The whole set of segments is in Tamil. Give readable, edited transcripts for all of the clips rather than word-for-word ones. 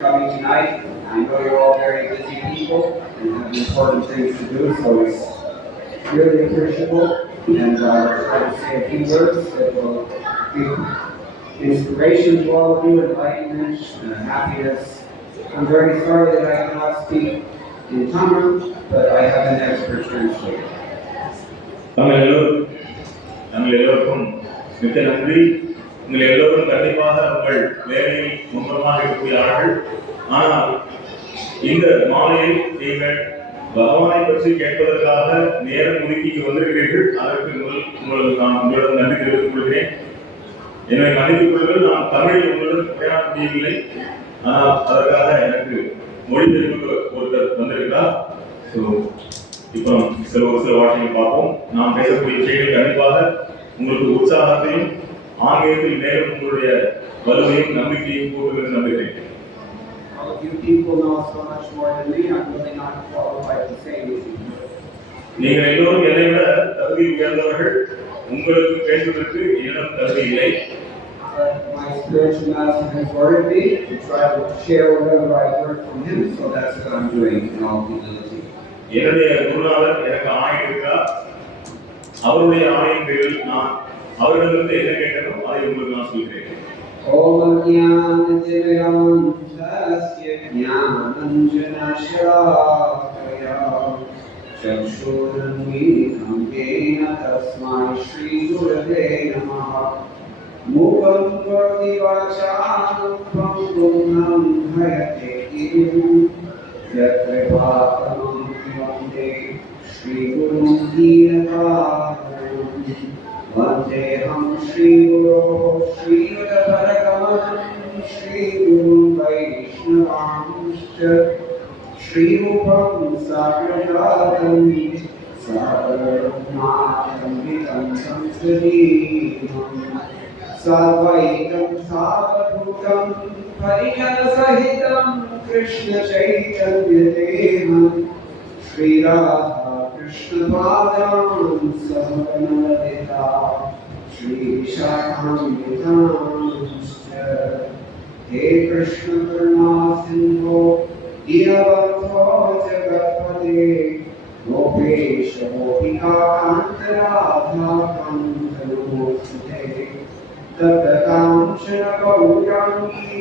Coming tonight. I know you're all very busy people and have important things to do, so it's really appreciable. And I'll try to say a few words that will give inspiration to all of you, enlightenment, happiness. I'm very sorry that I cannot speak in Tamil, but I have an expert translator. எல்லோருக்கும் மிக்க நன்றி. உங்கள் எல்லோரும் கண்டிப்பாக உங்கள் வேலையில் மும்முரமாக இருக்கக்கூடியார்கள். ஆனால் இந்த மாலையில் நீங்கள் பகவானை பற்றி கேட்பதற்காக நேரம் ஒதுக்கி வந்திருக்கிறீர்கள். அதற்கு உங்களுக்கு நான் உங்களிடம் நன்றி தெரிவித்துக் கொள்கிறேன். என்னை மன்னித்துக் கொள்ளுங்கள், நான் தமிழில் உங்களுடன் உரையாட முடியவில்லை. ஆனால் அதற்காக எனக்கு மொழிபெயர்ப்பு ஒருத்தர் வந்திருக்கிறார். இப்போ சில வார்த்தைகள் பார்ப்போம். நாம் பேசக்கூடிய விஷயங்கள் கண்டிப்பாக உங்களுக்கு உற்சாகத்தையும் ஆங்கிலத்தில் மேலும் உங்களுடைய வலுவையும் நம்பிக்கையும் கூட்டுகிறது நம்புகிறேன். All of you people know so much more than me. I'm really not qualified to say anything. நீங்கள் எல்லோரும் என்னை விட தகுதி உயர்ந்தவர்கள். உங்களுக்கு பேசுவதற்கு என்னிடம் தகுதி இல்லை. My spiritual master has ordered me to try to share whatever I heard from him, so that's what I'm doing in all humility. என்னுடைய குருநாதர் எனக்கு ஆணையிட்டிருக்கிறார். அவருடைய ஆணையின் பேரில் நான் அவரிடமிருந்து என்ன கேட்டனோ அதை உங்களுக்கு நான் சொல்கிறேன். ஓம் ஞானதிரயந்தஸ்ய ஞானஞ்சனசலாகயா சக்ஷுரன்மீலிதம் யேன தஸ்மை ஸ்ரீ குரவே நமः. மூகம் கரோதி வாசாலம் பங்கும் ஹயதே கிம் யத்கிருபாதமம் வந்தே ஸ்ரீ குரும் தீனதாரம். वन्देऽहं श्रीगुरो श्रीयुतपरकमलं श्रीगुरुं वैष्णवांश्च श्रीरूपं साग्रजातं सागररत्नाकम्बितं संसदीयं साद्वैतं सावधूतं परिजनसहितं कृष्णचैतन्यदेवं श्रीराधा कृष्णपादां सहगणललिता श्रीविशाखान्वितांश्च। हे कृष्ण करुणा सिन्धो दीनबन्धो जगत्पते गोपेश गोपिकान्त राधा कान्त नमोस्तुते। तप्तकाञ्चन गौराङ्गी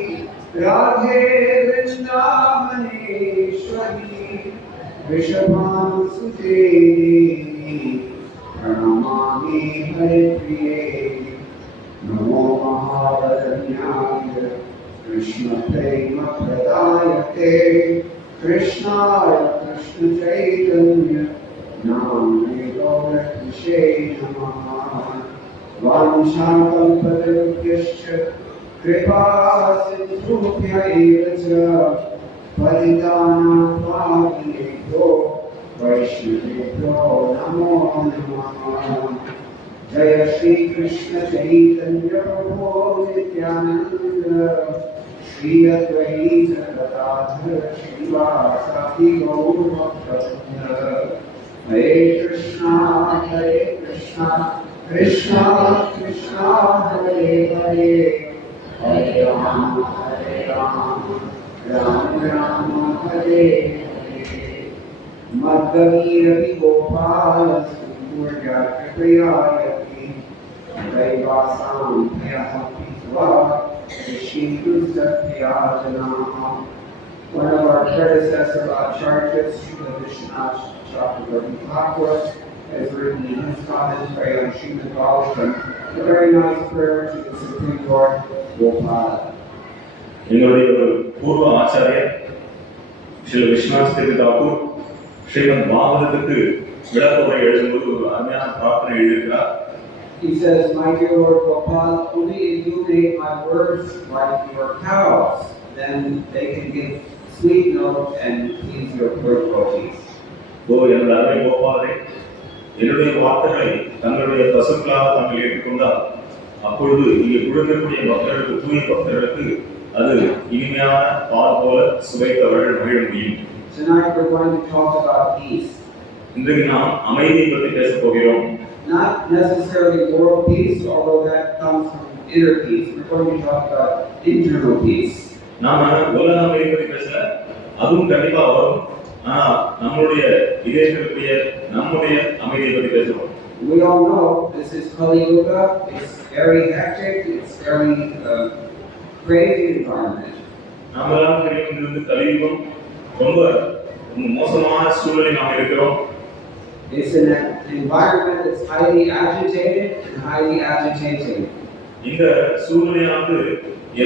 राधे वृन्दावनेश्वरी वृषभानुसुते प्रणमामि हरिप्रिये। नमो महावदन्याय कृष्णप्रेमप्रदायते कृष्णाय कृष्णचैतन्य नाम्ने गौरकृषे नमः। वाञ्छाकल्पतरुभ्यश्च कृपा सिन्धुभ्य एव च पतितानां पावनेभ्यो वैष्णवेभ्यो नमो नमः। जय श्री कृष्ण चैतन्य प्रभु नित्यानंद श्री अद्वैत गदाधर श्रीवासादि गौर भक्तवृंद। हरे Krishna Krishna Krishna Hare Hare Hare Ram Ram Ram Hare Hare. मद्गवीरवि Gopal Surya कृपयायति दैवासां भयहपित्वा ऋषिकुलसत्याजनाः। One of our predecessor acharyas, Srila Vishwanath Chakravarti Thakur, has written in his commentary on Srimad Bhagavatam a very nice prayer to the Supreme Lord Gopala. எங்களுடைய ஒரு பூர்வ ஆச்சாரியர் ஸ்ரீ விஸ்வநாத் தாக்கூர் ஸ்ரீமத் பாகவதத்துக்கு விளக்கவுரை எழுதும்போது ஒரு அருமையான பிரார்த்தனை எழுதியிருக்கிறார். He says, "My dear Lord Gopal, only if you make my words like your cows, then they can give sweet milk and please your poor devotees." எனது அருமை கோபாலே, என்னுடைய வார்த்தைகளை தங்களுடைய பசுக்களாக தாங்கள் ஏற்றுக்கொண்டால் அப்பொழுது இங்கே குழுங்கக்கூடிய பக்தர்களுக்கு, தூய பக்தர்களுக்கு அது இனிமையான பால் போல சுவைத்தவர்கள் மகிழ முடியும். Tonight we're going to talk about peace. இன்றைக்கு நாம் அமைதியை பற்றி பேசப் போகிறோம். Not necessarily world peace, although that comes from inner peace. We're going to talk about internal peace. நாம உலக அமைதியை பத்தி பேசல, அதுவும் கண்டிப்பா வரும். ஆனா நம்மளுடைய இதயத்திற்குரிய நம்முடைய அமைதியை பத்தி பேசுறோம். We all know this is Kali Yuga. It's very hectic. It's very crazy environment. நாமெல்லாம் தெரியும், இது வந்து கலியுகம். ரொம்ப மோசமான சூழலில் நாம் இருக்கிறோம். It's an environment that's highly agitated and highly agitating. இந்த சூழ்நிலையானது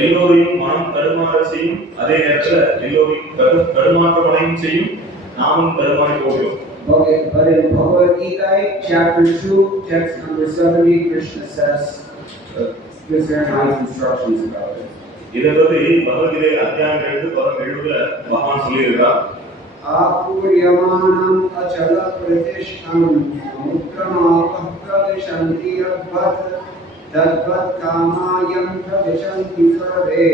எல்லோரையும் மனம் தடுமாற செய்யும், அதே நேரத்தில் எல்லோரையும் தடுமாற்றமடையும் செய்யும். நாமும் தடுமாறி போகிறோம். But in Bhagavad Gita, chapter 2, text number 70, Krishna says, gives very nice instructions about it. இதை பற்றி பகவத்கீதை அத்தியாயம் 2 பதம் 70 பகவான் சொல்லியிருக்கிறார். ஆபூர்யமானம் அச்சல பிரதிஷ்டம் சமுத்திரமாபஹ பிரவிசந்தி யத்வத் தத்வத் காமாயம் பிரவிசந்தி சர்வே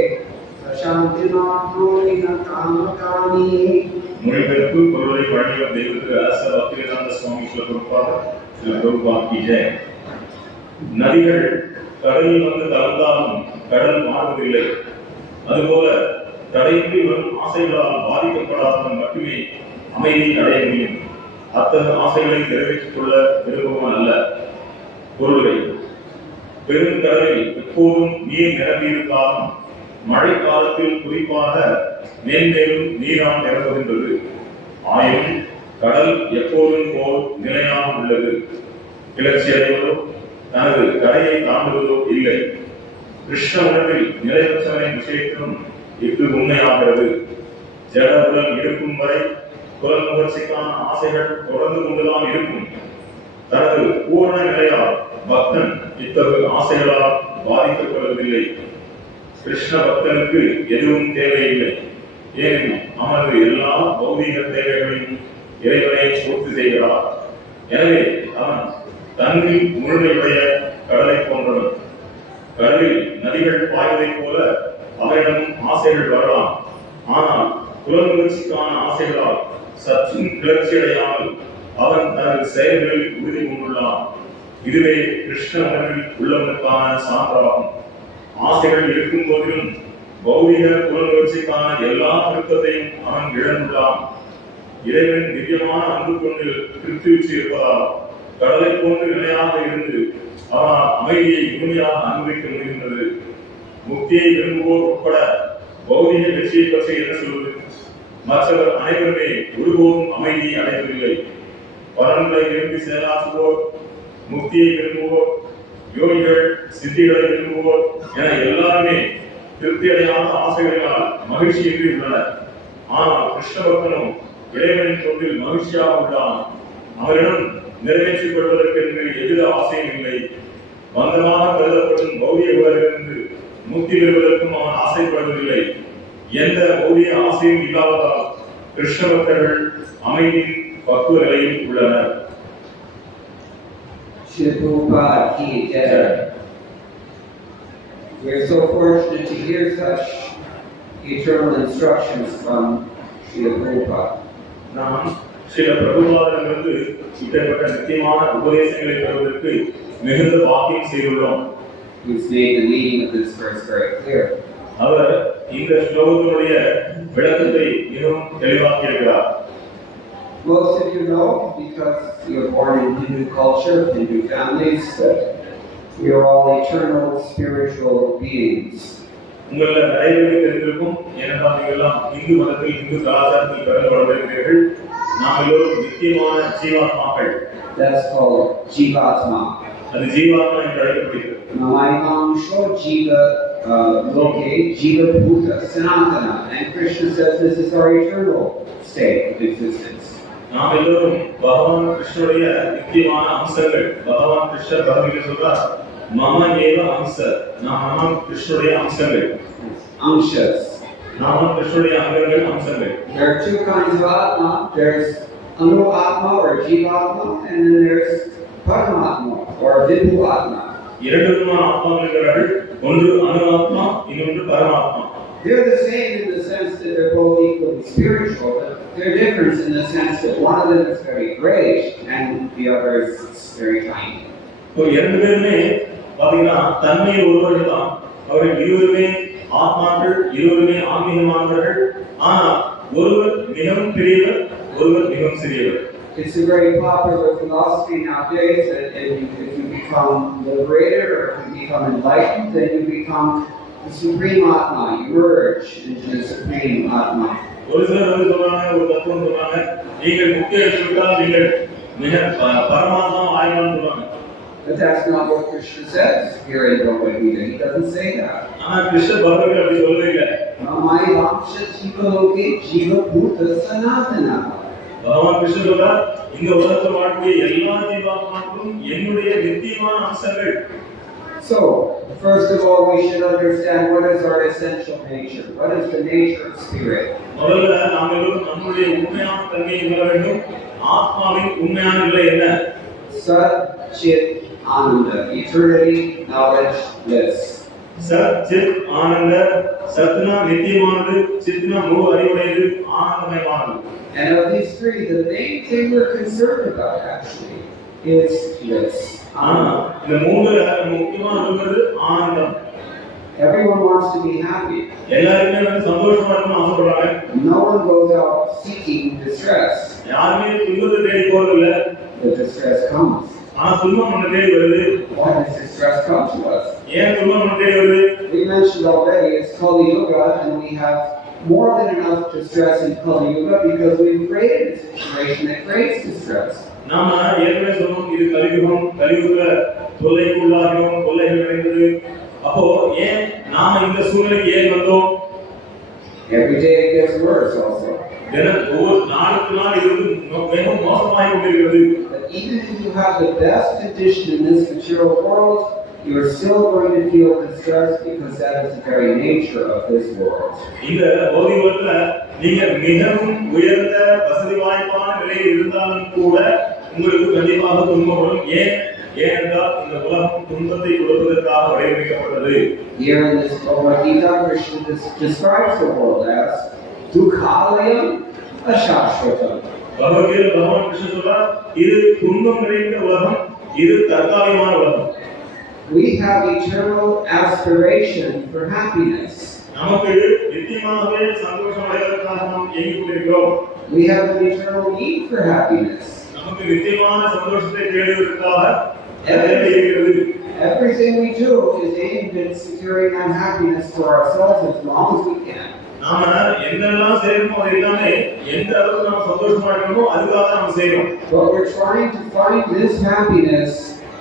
சசாந்திமாப்னோதி ந காமகாமி. மொழிபெயர்ப்பு பொருளை வழங்கிய தெய்வத்திற்கு அரச பக்திவேதாந்த சுவாமி பிரபுபாத் கி ஜெய். நதிகள் கடலில் வந்து கலந்தாலும் கடல் மாறுவதில்லை. அதுபோல தடையின்றி வரும் ஆசைகளால் பாதிக்கப்படாதவன் மட்டுமே அமைதியை அடைய முடியும். அத்தகைய ஆசைகளை நிறைவேற்றிக் கொள்ள விரும்புவன் அல்ல. பொருளை பெருங்கடலில் எப்போதும் நீர் நிரம்பியிருந்தாலும் மழை காலத்தில் குறிப்பாக மேன்மேலும் நீரால் நிரம்புகின்றது. ஆயினும் கடல் எப்போதும் போல் நிலையாக உள்ளது. கிளர்ச்சி அடைவதோ தனது கரையை தாண்டுவதோ இல்லை. கிருஷ்ண உணர்வில் நிலையற்றவனின் விஷயத்திலும் இது உண்மையாகிறது. ஜட உடல் இருக்கும் வரை புலன் முயற்சிக்கான ஆசைகள் தொடர்ந்து கொண்டுதான் இருக்கும். தனது பூர்ண நிலையால் பக்தன் இத்தகைய ஆசைகளால் பாதிக்கப்படுவதில்லை. கிருஷ்ண பக்தனுக்கு எதுவும் தேவையில்லை. ஏனெனில் அவனது எல்லா பௌதீக தேவைகளையும் இறைவனை பூர்த்தி செய்கிறார். எனவே அவன் தன்னில் முழுமையுடைய கடலை போன்றவன். கடலில் நதிகள் பாய்வதைப் போல அவரிடம் ஆசைகள் வரலாம். ஆனால் புலன் முயற்சிக்கான ஆசைகளால் சற்றும் கிளர்ச்சி அடையாமல் அவன் தனது செயல்களில் உறுதி கொண்டுள்ளான். இதுவே கிருஷ்ண உணர்வில் உள்ளவனுக்கான சான்றாகும். ஆசைகள் இருக்கும் போதிலும் பௌதிக புலன் முயற்சிக்கான எல்லா விருப்பத்தையும் அவன் இழந்துள்ளான். இறைவன் திவ்யமான அன்பு கொண்டு திருப்தியுற்று இருப்பதால் கடலை போன்று நிலையாக இருந்து அவனால் அமைதியை முழுமையாக அனுபவிக்க முடிகின்றது. முக்தியை விரும்புவோர் உட்பட பௌதிக வெற்றியை பற்றி என்ன சொல்வது? மற்றவர் அனைவருமே ஒருபோதும் அமைதியை அடைவதில்லை. பலன்களை விரும்பி செயலாற்றுவோர், முக்தியை விரும்புவோர், யோகிகள், சித்திகளை விரும்புவோர் என எல்லாருமே திருப்தி அடையாத ஆசைகளினால் மகிழ்ச்சியின்றி உள்ளனர். ஆனால் கிருஷ்ண பக்தனும் இறைவனின் தொண்டில் மகிழ்ச்சியாக உள்ளான். அவரிடம் நிறைவேற்றிக் கொள்வதற்கென்று எவ்வித ஆசையும் இல்லை. பந்தமாக கருதப்படும் பௌதிக உலகிலிருந்து முக்தி பெறுவதற்கும் அவன் ஆசைப்படுவதில்லை. எந்த பௌதிக ஆசையும் இல்லாததால் கிருஷ்ண பக்தர்கள் அமைதியின் பக்குவ நிலையில் உள்ளனர். We are so fortunate to hear such eternal instructions from Srila Prabhupada. நாம் ஸ்ரீல பிரபுபாதிலிருந்து இப்படிப்பட்ட நித்தியமான உபதேசங்களை பெறுவதற்கு மிகுந்த பாக்கியம் செய்துள்ளோம். Who's made the meaning of this verse very clear. அவர் இந்த ஸ்லோகத்தினுடைய விளக்கத்தை மிகவும் தெளிவாக்கி இருக்கிறார். Most of you know, because you are born in Hindu culture, Hindu families, that we are all eternal spiritual beings. உங்கள நிறைய பேருக்கு தெரிந்திருக்கும், ஏனென்றால் நீங்கள் எல்லாம் இந்து மதத்தில், இந்து கலாச்சாரத்தில் பிறந்து வளர்ந்திருக்கிறீர்கள். நாம் எல்லோரும் நித்தியமான ஜீவாத்மாக்கள். That's called Jivatma. அது ஜீவாத்மா என்று அழைக்கப்படுகிறது. Namaimamsho Jiva Loke Jiva Bhuta Sanatana. And Krishna says this is our eternal state of existence. நாம் எல்லோரும் பகவான் கிருஷ்ணனுடைய நித்தியமான அம்சங்கள். பகவான் கிருஷ்ணர் பகவத்கீதை சொல்றார், மம ஏவ அம்ச. நாம் கிருஷ்ணனுடைய அம்சங்கள். Amshas. நாம் கிருஷ்ணனுடைய அங்கங்கள், அம்சங்கள். There are two kinds of Atma. There's Anu Atma or Jivatma, and then there's Paramatma or Vibhu Atma. இரண்டு விதமான ஆத்மாக்கள் இருக்கிறார்கள். ஒன்று அணு ஆத்மா, இன்னொன்று பரமாத்மா. They're the same in the sense that they're both equally spiritual, but they're different in the sense that one of them is very great and the other is very tiny. இரண்டு பேருமே பாத்தீங்கன்னா தன்மையில் ஒருவர்கள் தான். அவர்கள் இருவருமே ஆத்மாக்கள் இருவருமே ஆன்மீகமானவர்கள். ஆனால் ஒருவர் மிகவும் பெரியவர், ஒருவர் மிகவும் சிறியவர். It's a very popular philosophy nowadays that if you become liberated or if you become enlightened, then you become the supreme Atma. You merge into the supreme Atma. ஒரு சிலர் வந்து சொல்றாங்க, ஒரு தத்துவம் சொல்றாங்க, நீங்கள் முக்தி அடைந்துவிட்டால் நீங்கள் மிக பரமாத்மா ஆயிடுவான்னு சொல்றாங்க. But that's not what Krishna says here in Bhagavad Gita. He doesn't say that. ஆனா கிருஷ்ணர் பகவத்கீதை அப்படி சொல்லவே இல்லை. Maya Vaksha Jiva Loke Jiva Bhuta Sanatana. பகவான் கிருஷ்ணர் சொல்றார், இந்த உலகத்தில் வாழக்கூடிய எல்லா ஜீவாத்மாக்களும் என்னுடைய நித்தியமான அம்சங்கள். So, first of all, we should understand what is our essential nature. What is the nature of spirit? முதல்ல நாம் எல்லோரும் நம்முடைய உண்மையான தன்மையை உணர வேண்டும். ஆத்மாவின் உண்மையான நிலை என்ன? Sat Chit Ananda, eternity, knowledge, bliss. சத் சித் ஆனந்த. சத்னா நித்தியமானது, சித்னா முழு அறிவுடையது, ஆனந்தமயமானது. And of these three, the main thing we're concerned about actually is bliss. இந்த மூணுல முக்கியமான இருக்கிறது ஆனந்தம். Everyone wants to be happy. எல்லாருமே வந்து சந்தோஷமா இருக்கணும்னு ஆசைப்படுறாங்க. No one goes out seeking distress. யாருமே துன்பத்தை தேடி போறதில்லை. The distress comes. ஆனா துன்பம் நம்ம தேடி வருது. Why does distress come to us? ஏன் துன்பம் நம்ம தேடி வருது? We mentioned already it's Kali Yuga, and we have more than enough distress in Kali Yuga because we've created a situation that creates distress. நாம ஏற்கனவே சொன்னோம், இது கலியுகம், கலியுகத்துல தொல்லைக்குள்ளாகிறோம், தொல்லைகள் நிறைந்தது. அப்போ ஏன் நாம இந்த சூழ்நிலைக்கு ஏன் வந்தோம்? Every day it gets worse also. ஒவ்வொரு நாளுக்கு நாள் இது மிகவும் மோசமாகி கொண்டிருக்கிறது. But even if you have the best condition in this material world, you are still going to feel distress because that is the very nature of this world. இந்த ஓதிவத்துல நீங்க மிகவும் உயர்ந்த வசதி வாய்ப்பான நிலையில் இருந்தாலும் கூட உங்களுக்கு கண்டிப்பாக துன்பம் வரும். ஏனென்றால் இந்த உலகம் துன்பத்தை கொடுப்பதற்காக வடிவமைக்கப்பட்டது. Here in this Bhagavad Gita, Krishna describes the world as Dukhalayam Ashashvatam. Bhagavad Gita பகவான் கிருஷ்ணர் சொல்றார், இது துன்பம் நிறைந்த உலகம், இது தற்காலிகமான உலகம். We have eternal aspiration for happiness. நமக்கு நித்தியமாகவே சந்தோஷம் அடைவதற்காக நாம் ஏங்கிக் கொண்டிருக்கிறோம். We have an eternal need for happiness. நமக்கு நித்தியமான சந்தோஷத்தை தேடுவதற்காக தேவை இருக்கிறது. Everything we do is aimed at securing that happiness for ourselves as long as we can. நாம என்னெல்லாம் செய்யணுமோ அது எல்லாமே எந்த அளவுக்கு நாம் சந்தோஷமா இருக்கணுமோ அதுக்காக நாம் செய்யணும். But we're trying to find this happiness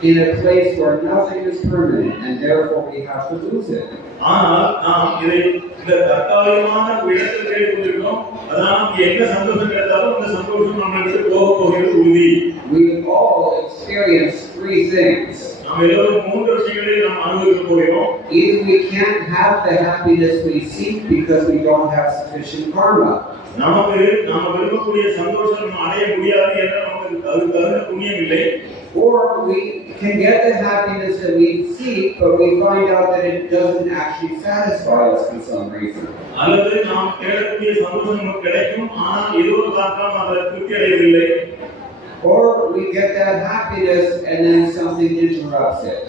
in a place where nothing is permanent, and therefore we have to lose it. ஆனால் நாம் இதை இந்த தற்காலிகமான இடத்தில் தேடிக் கொண்டிருக்கிறோம். அதனால நமக்கு என்ன சந்தோஷம் கிடைத்தாலும் அந்த சந்தோஷம் நம்மளுக்கு போகிறது உறுதி. We all experience three things. நாம் எல்லோரும் மூன்று விஷயங்களை நாம் அனுபவிக்க போகிறோம். Either we can't have the happiness we seek because we don't have sufficient karma. நமக்கு நாம விரும்பக்கூடிய சந்தோஷம் நம்ம அடைய முடியாது என்ற நமக்கு அது தகுந்த புண்ணியம் இல்லை. Or we can get the happiness that we seek, but we find out that it doesn't actually satisfy us for some reason. அல்லது நாம் தேடக்கூடிய சந்தோஷம் நமக்கு கிடைக்கும், ஆனால் ஏதோ ஒரு காரணம் அதை திருப்தி அடைவதில்லை. Or we get that happiness and then something interrupts it.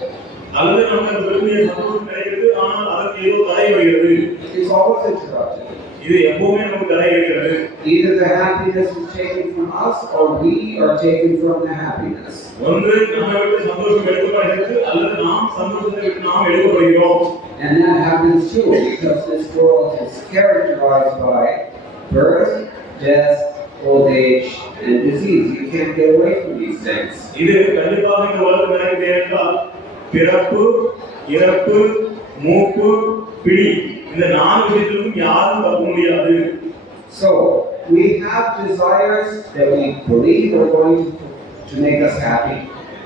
அல்லது நமக்கு விரும்பிய சந்தோஷம் கிடைக்கிறது, ஆனால் அதற்கு ஏதோ தடை வருகிறது. It's always interrupted. இது எப்பவுமே நமக்கு தடை இருக்கிறது. Either the happiness is taken from us or we are taken from the happiness. ஒன்று நம்மை விட்டு சந்தோஷம் எடுக்கப்படுகிறது, அல்லது நாம் சந்தோஷத்தை விட்டு நாம் எடுக்கப்படுகிறோம். And that happens too because this world is characterized by birth, death, old age, and disease. You can't get away from these things. இது கண்டிப்பாக இந்த உலகம் நடக்குது என்றால் பிறப்பு, இறப்பு, மூப்பு, பிடி, இந்த நான்கு விஷயத்திலும் யாரும் தப்ப முடியாது. So we have desires that we believe are going to make us happy.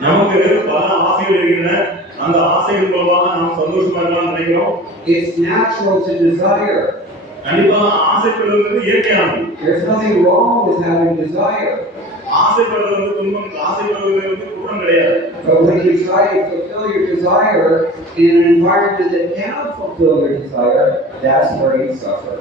நமக்கு பல ஆசைகள் இருக்கின்றன. அந்த ஆசைகள் மூலமாக நாம் சந்தோஷமா இருக்கலாம்னு நினைக்கிறோம். It's natural to desire. கண்டிப்பாக ஆசைப்படுவது இயற்கையானது. There's nothing wrong with having desire. ஆசைப்படுவது துன்பம், ஆசைப்படுவது குற்றம் கிடையாது. But when you try to fulfill your desire in an environment that cannot fulfill your desire, that's where you suffer.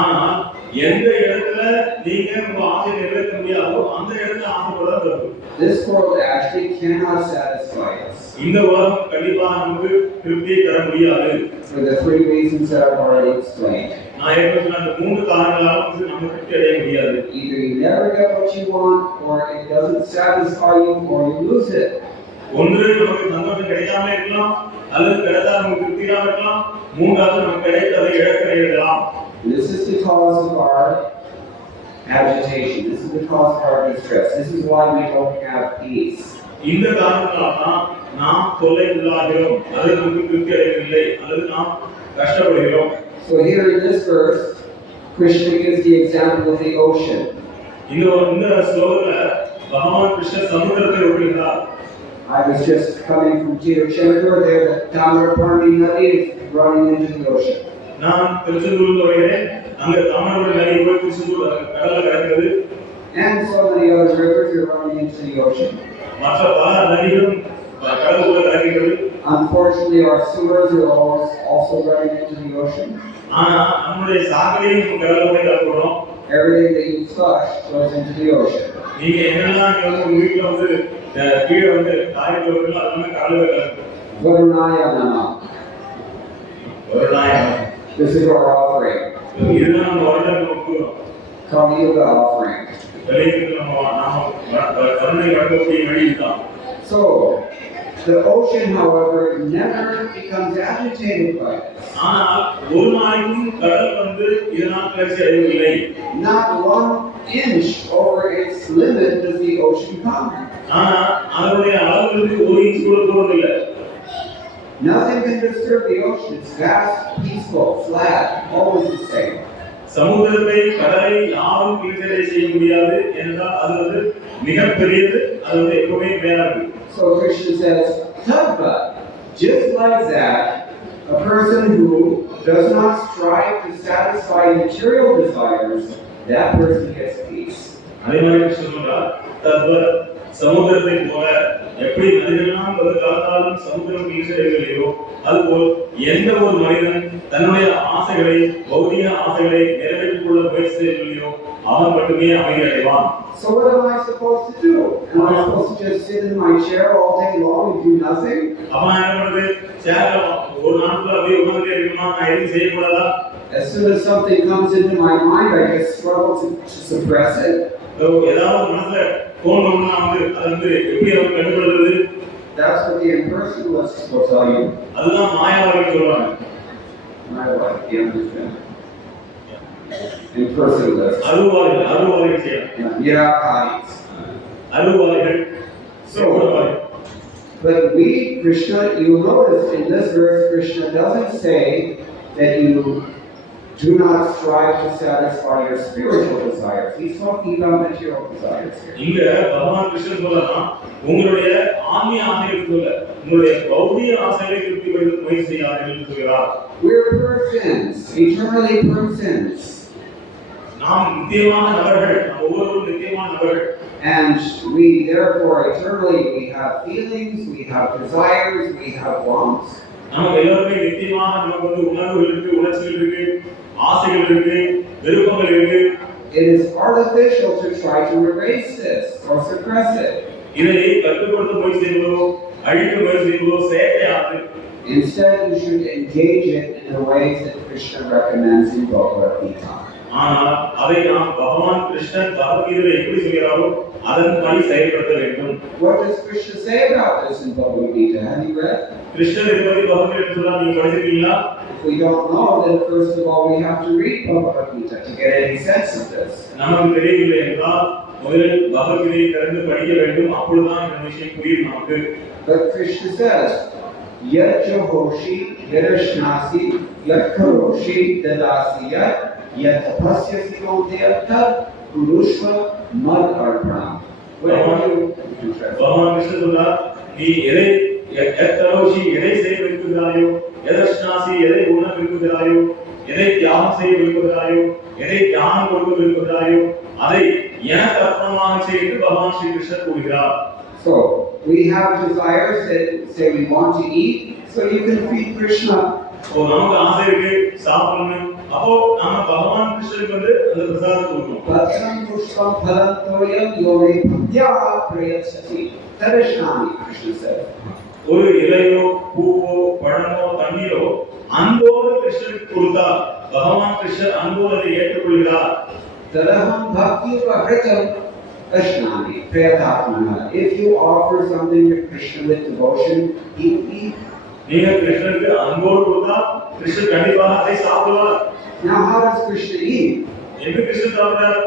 ஆனால் எந்த இடத்துல நீங்க உங்க ஆசையை நிறைவேற்ற முடியாதோ அந்த இடத்துல ஆசைப்படுறது தப்பு. This world actually cannot satisfy us இந்த உலகம் கண்டிப்பா நமக்கு திருப்தியை தர முடியாது. for the three reasons that I've already explained. நான் ஏற்கனவே அந்த 3 காரணங்களால நமக்கு திருப்தி அடைய முடியாது. Either you never get what you want, or it doesn't satisfy you, or you lose it. ஒன்று நமக்கு சந்தோஷம் கிடைக்காம இருக்கலாம், அல்லது கிடைத்தா நமக்கு திருப்தி இல்லாம இருக்கலாம், மூன்றாவது நமக்கு கிடைத்ததை இழக்க நேரிடலாம். This is the cause of our agitation. This is the cause of our distress. This is why we don't have peace. இந்த காரணத்தால் தான் நாம் தொல்லைக்குள்ளாகிறோம், அல்லது நமக்கு திருப்தி அடையவில்லை, அல்லது நாம் கஷ்டப்படுகிறோம். So here in this verse, Krishna gives the example of the ocean. இந்த ஸ்லோகத்துல பகவான் கிருஷ்ணர் சமுத்திரத்தை ஒப்பிடுகிறார். I was just coming from Tirupati. There, the Tamarapani Nadi is running into the ocean. நான் திருச்செந்தூர்ல வருகிறேன். அங்க தாமிரபரணி நதி போய் திருச்செந்தூர் கடல்ல கலக்கிறது. And so many other rivers are running into the ocean. மற்ற பல நதிகளும் கடலுக்குள்ள கலக்கிறது. Unfortunately, our sewers are also running into the ocean. ஆனா நம்முடைய சாக்கடையும் கடல்ல போய் கலக்குறோம். Everything that you flush goes into the ocean. நீங்க என்னெல்லாம் உங்க வீட்டுல வந்து கீழே வந்து டாய்லெட் வருங்களோ அதெல்லாம் கடல்ல கலக்குது. Varunayana. This is our offering. இதுதான் நம்ம வருடத்துக்கு கொடுக்கிறோம். Kali Yuga offering. So, the ocean, however, never becomes agitated by this. Not 1 inch over its limit does the ocean come. Nothing can disturb the ocean. It's vast, peaceful, flat, always the same. சமுத்திரத்தை கடலை யாரும் கீழ்த்தடை செய்ய முடியாது என்றால் அது வந்து மிகப்பெரியது, அது வந்து எப்பவுமே மேலானது. So Krishna says, Tadvat, just like that, a person who does not strive to satisfy material desires, that person gets peace. அதே மாதிரி கிருஷ்ணர் சொல்றார், தத்வத் சமுத்திரத்தை போல எப்படி மனிதனாம் கலந்தாலும் சமுத்திரம் கீழ்த்தடைகளையோ அதுபோல் எந்த ஒரு மனிதன் தன்னுடைய ஆசைகளை பௌதிக ஆசைகளை நிறைவேற்றிக் கொள்ள முயற்சி செய்யவில்லையோ அவன் மட்டுமே அமைதி அடைவான். So what am I supposed to do? Am I supposed to just sit in my chair all day long and do nothing? அப்ப நான் என்ன பண்றது? சேர்ல ஒரு நாட்கள் அப்படியே உட்கார்ந்தே இருக்கணுமா? நான் எதுவும் செய்யக்கூடாதா? As soon as something comes into my mind, I just struggle to suppress it. ஏதாவது மனசுல தோணும்னா வந்து அது வந்து எப்படி அவங்க கண்டுபிடிக்கிறது? That's what the impersonalists will tell you. அதுதான் மாயாவாதிகள் சொல்றாங்க. Mayavari, understand? Impersonalists. அருவாதிகள் செய்யலாம். Nirakarits. அருவாதிகள். So, but we, Krishna, you notice in this verse, Krishna doesn't say that you do not strive to satisfy your spiritual desires. He's talking about material desires here. இங்க பகவான் கிருஷ்ணர் சொல்றான், உங்களுடைய ஆன்மீக ஆசைகளுக்கு சொல்ல, உங்களுடைய பௌதிக ஆசைகளை திருப்திப்படுத்த முயற்சி செய்யாதீர்கள் என்று சொல்கிறார். We're persons, eternally persons. நாம் நித்தியமான நபர்கள், நாம் ஒவ்வொருவரும் நித்தியமான நபர்கள். And we therefore eternally we have feelings, we have desires, we have wants. நமக்கு எல்லாருமே நித்தியமாக நமக்கு வந்து உணர்வுகள் இருக்கு, உணர்ச்சிகள் இருக்கு, ஆசைகள் இருக்கு, விருப்பங்கள் இருக்கு. It is artificial to try to erase this or suppress it. இதை கட்டுப்படுத்த முயற்சி செய்வதோ அழிக்க முயற்சி செய்வதோ செயற்கையானது. Instead, you should engage it in the ways that Krishna recommends in Bhagavad Gita. ஆனால் அதை நாம் பகவான் கிருஷ்ணன் பகவத்கீதையில எப்படி சொல்கிறாரோ அதன்படி செயல்படுத்த வேண்டும். What does Krishna say about this in Bhagavad Gita? Have you read? கிருஷ்ணர் இதை பற்றி பகவத்கீதை சொல்றார், நீங்க படிச்சிருக்கீங்களா? If we don't know, then first of all we have to read Bhagavad Gita to get any sense of this. நமக்கு தெரியவில்லை என்றால் முதலில் பகவத்கீதையை திறந்து படிக்க வேண்டும், அப்பொழுதுதான் இந்த விஷயம் புரியும் நமக்கு. But Krishna says, Yat Jahoshi Yadashnasi Yat Karoshi Dadasi Yat Yat Tapasya Sikonteya Tad Kurushva Mad Arpranam. பகவான் கிருஷ்ணர் சொல்றார், நீ எதை எத்தரோஷி எதை செய்ய விரும்புகிறாயோ, எதர்ஷ்னாசி எதை உண விரும்புகிறாயோ, எதை தியாகம் செய்ய விரும்புகிறாயோ, எதை தியானம் கொடுக்க விரும்புகிறாயோ அதை எனக்கு அர்ப்பணமாக செய்து பகவான் ஸ்ரீ கிருஷ்ணர் கூறுகிறார். So we have desires that say we want to eat, so you can feed Krishna. நமக்கு ஆசை இருக்கு சாப்பிடணும், அப்போ நாம பகவான் கிருஷ்ணருக்கு வந்து அந்த பிரசாதம் கொடுக்கணும். பத்ரம் புஷ்பம் பலம் தோயம் யோமே பத்யா பிரயச்சதி தரிஷ்ணாமி கிருஷ்ண சார். ஒரு இலையோ பூவோ பழமோ தண்ணீரோ அன்போடு கிருஷ்ணருக்கு கொடுத்தா பகவான் கிருஷ்ணர் அன்போடு அதை ஏற்றுக்கொள்கிறார். தரஹம் பக்தி பிரஹிதம் தரிஷ்ணாமி பிரயதாத்மனா. If you offer something to Krishna with devotion, he will eat. நீங்க கிருஷ்ணருக்கு அன்போடு கொடுத்தா கிருஷ்ணர் கண்டிப்பாக அதை சாப்பிடுவார். Now how does Krishna eat? எப்படி கிருஷ்ணர் சாப்பிடுறார்?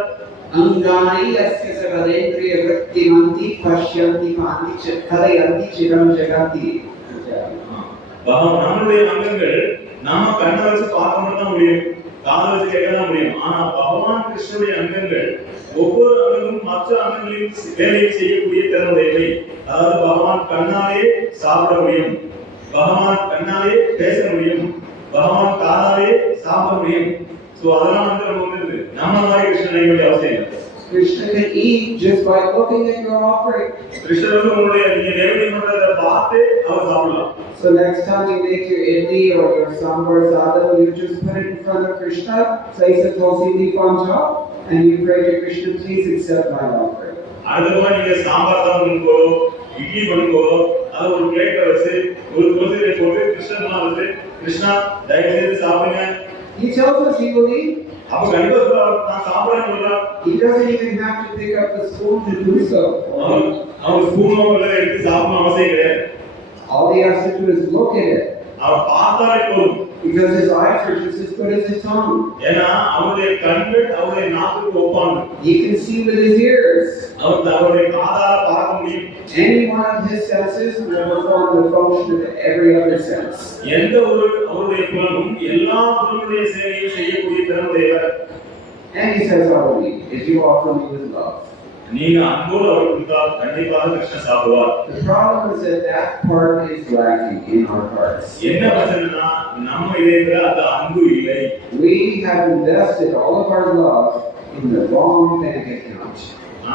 अंगानि यस्य सकलेन्द्रिय वृत्तिमन्ति पश्यन्ति कान्ति चित्तयन्ति चिरं जगन्ति. நம்மளுடைய அங்கங்கள் நாம கண்ணை வச்சு பார்க்க மட்டும் தான் முடியும், காதை வச்சு கேட்க தான் முடியும். ஆனா பகவான் கிருஷ்ணனுடைய அங்கங்கள் ஒவ்வொரு அங்கங்களும் மற்ற அங்கங்களையும் வேலையை செய்யக்கூடிய திறனுடையவை. அதாவது பகவான் கண்ணாலே சாப்பிட முடியும், பகவான் கண்ணாலே பேச முடியும், பகவான் காதாலே சாப்பிட முடியும். சோ அதெல்லாம் வந்து நம்ம வந்து நம்ம மாதிரி கிருஷ்ணனை அவசியம் இல்லை. Krishna can eat just by looking at your offering. கிருஷ்ணர் வந்து உங்களுடைய நீங்க நைவேத்தியம் பண்றத பார்த்து அவர் சாப்பிடலாம். So next time you make your idli or your sambar sadam, you just put it in front of Krishna, place a tulsi leaf on top, and you pray to Krishna, please accept my offering. அடுத்தது நீங்க சாம்பார் சாதம் பண்ணுங்கோ, இட்லி பண்ணுங்கோ, அத ஒரு பிளேட்ல வச்சு ஒரு துளசி இலை போட்டு கிருஷ்ணனா வச்சு கிருஷ்ணா தயவு செய்து சாப்பிடுங்க. He tells us he will eat. அப்ப கண்டிப்பா நான் சாப்பிடுறேன்னு சொல்றான். He doesn't even have to pick up the spoon to do so. அவன் ஸ்பூனோ இல்ல எடுத்து சாப்பிடணும் அவசியம் கிடையாது. All he has to do is look at it. அவன் பார்த்தாலே போதும். Because his eyes are just as good as his tongue. ஏன்னா அவனுடைய கண்கள் அவனுடைய நாக்குக்கு ஒப்பானது. He can see with his ears. அவனுடைய காதால பார்க்க முடியும். Any one of his senses will perform the function of every other sense. எந்த ஒரு அவருடைய புலனும் எல்லா புலனுடைய சேவையை செய்யக்கூடிய திறனுடையவர். And he says, I will eat if you offer me with love. நீங்க அன்போடு அவர் கொடுத்தால் கண்டிப்பாக கிருஷ்ணன் சாப்பிடுவார். The problem is that part is lacking in our hearts. என்ன பிரச்சனைனா நம்ம இதயத்துல அந்த அன்பு இல்லை. We have invested all of our love in the wrong bank account.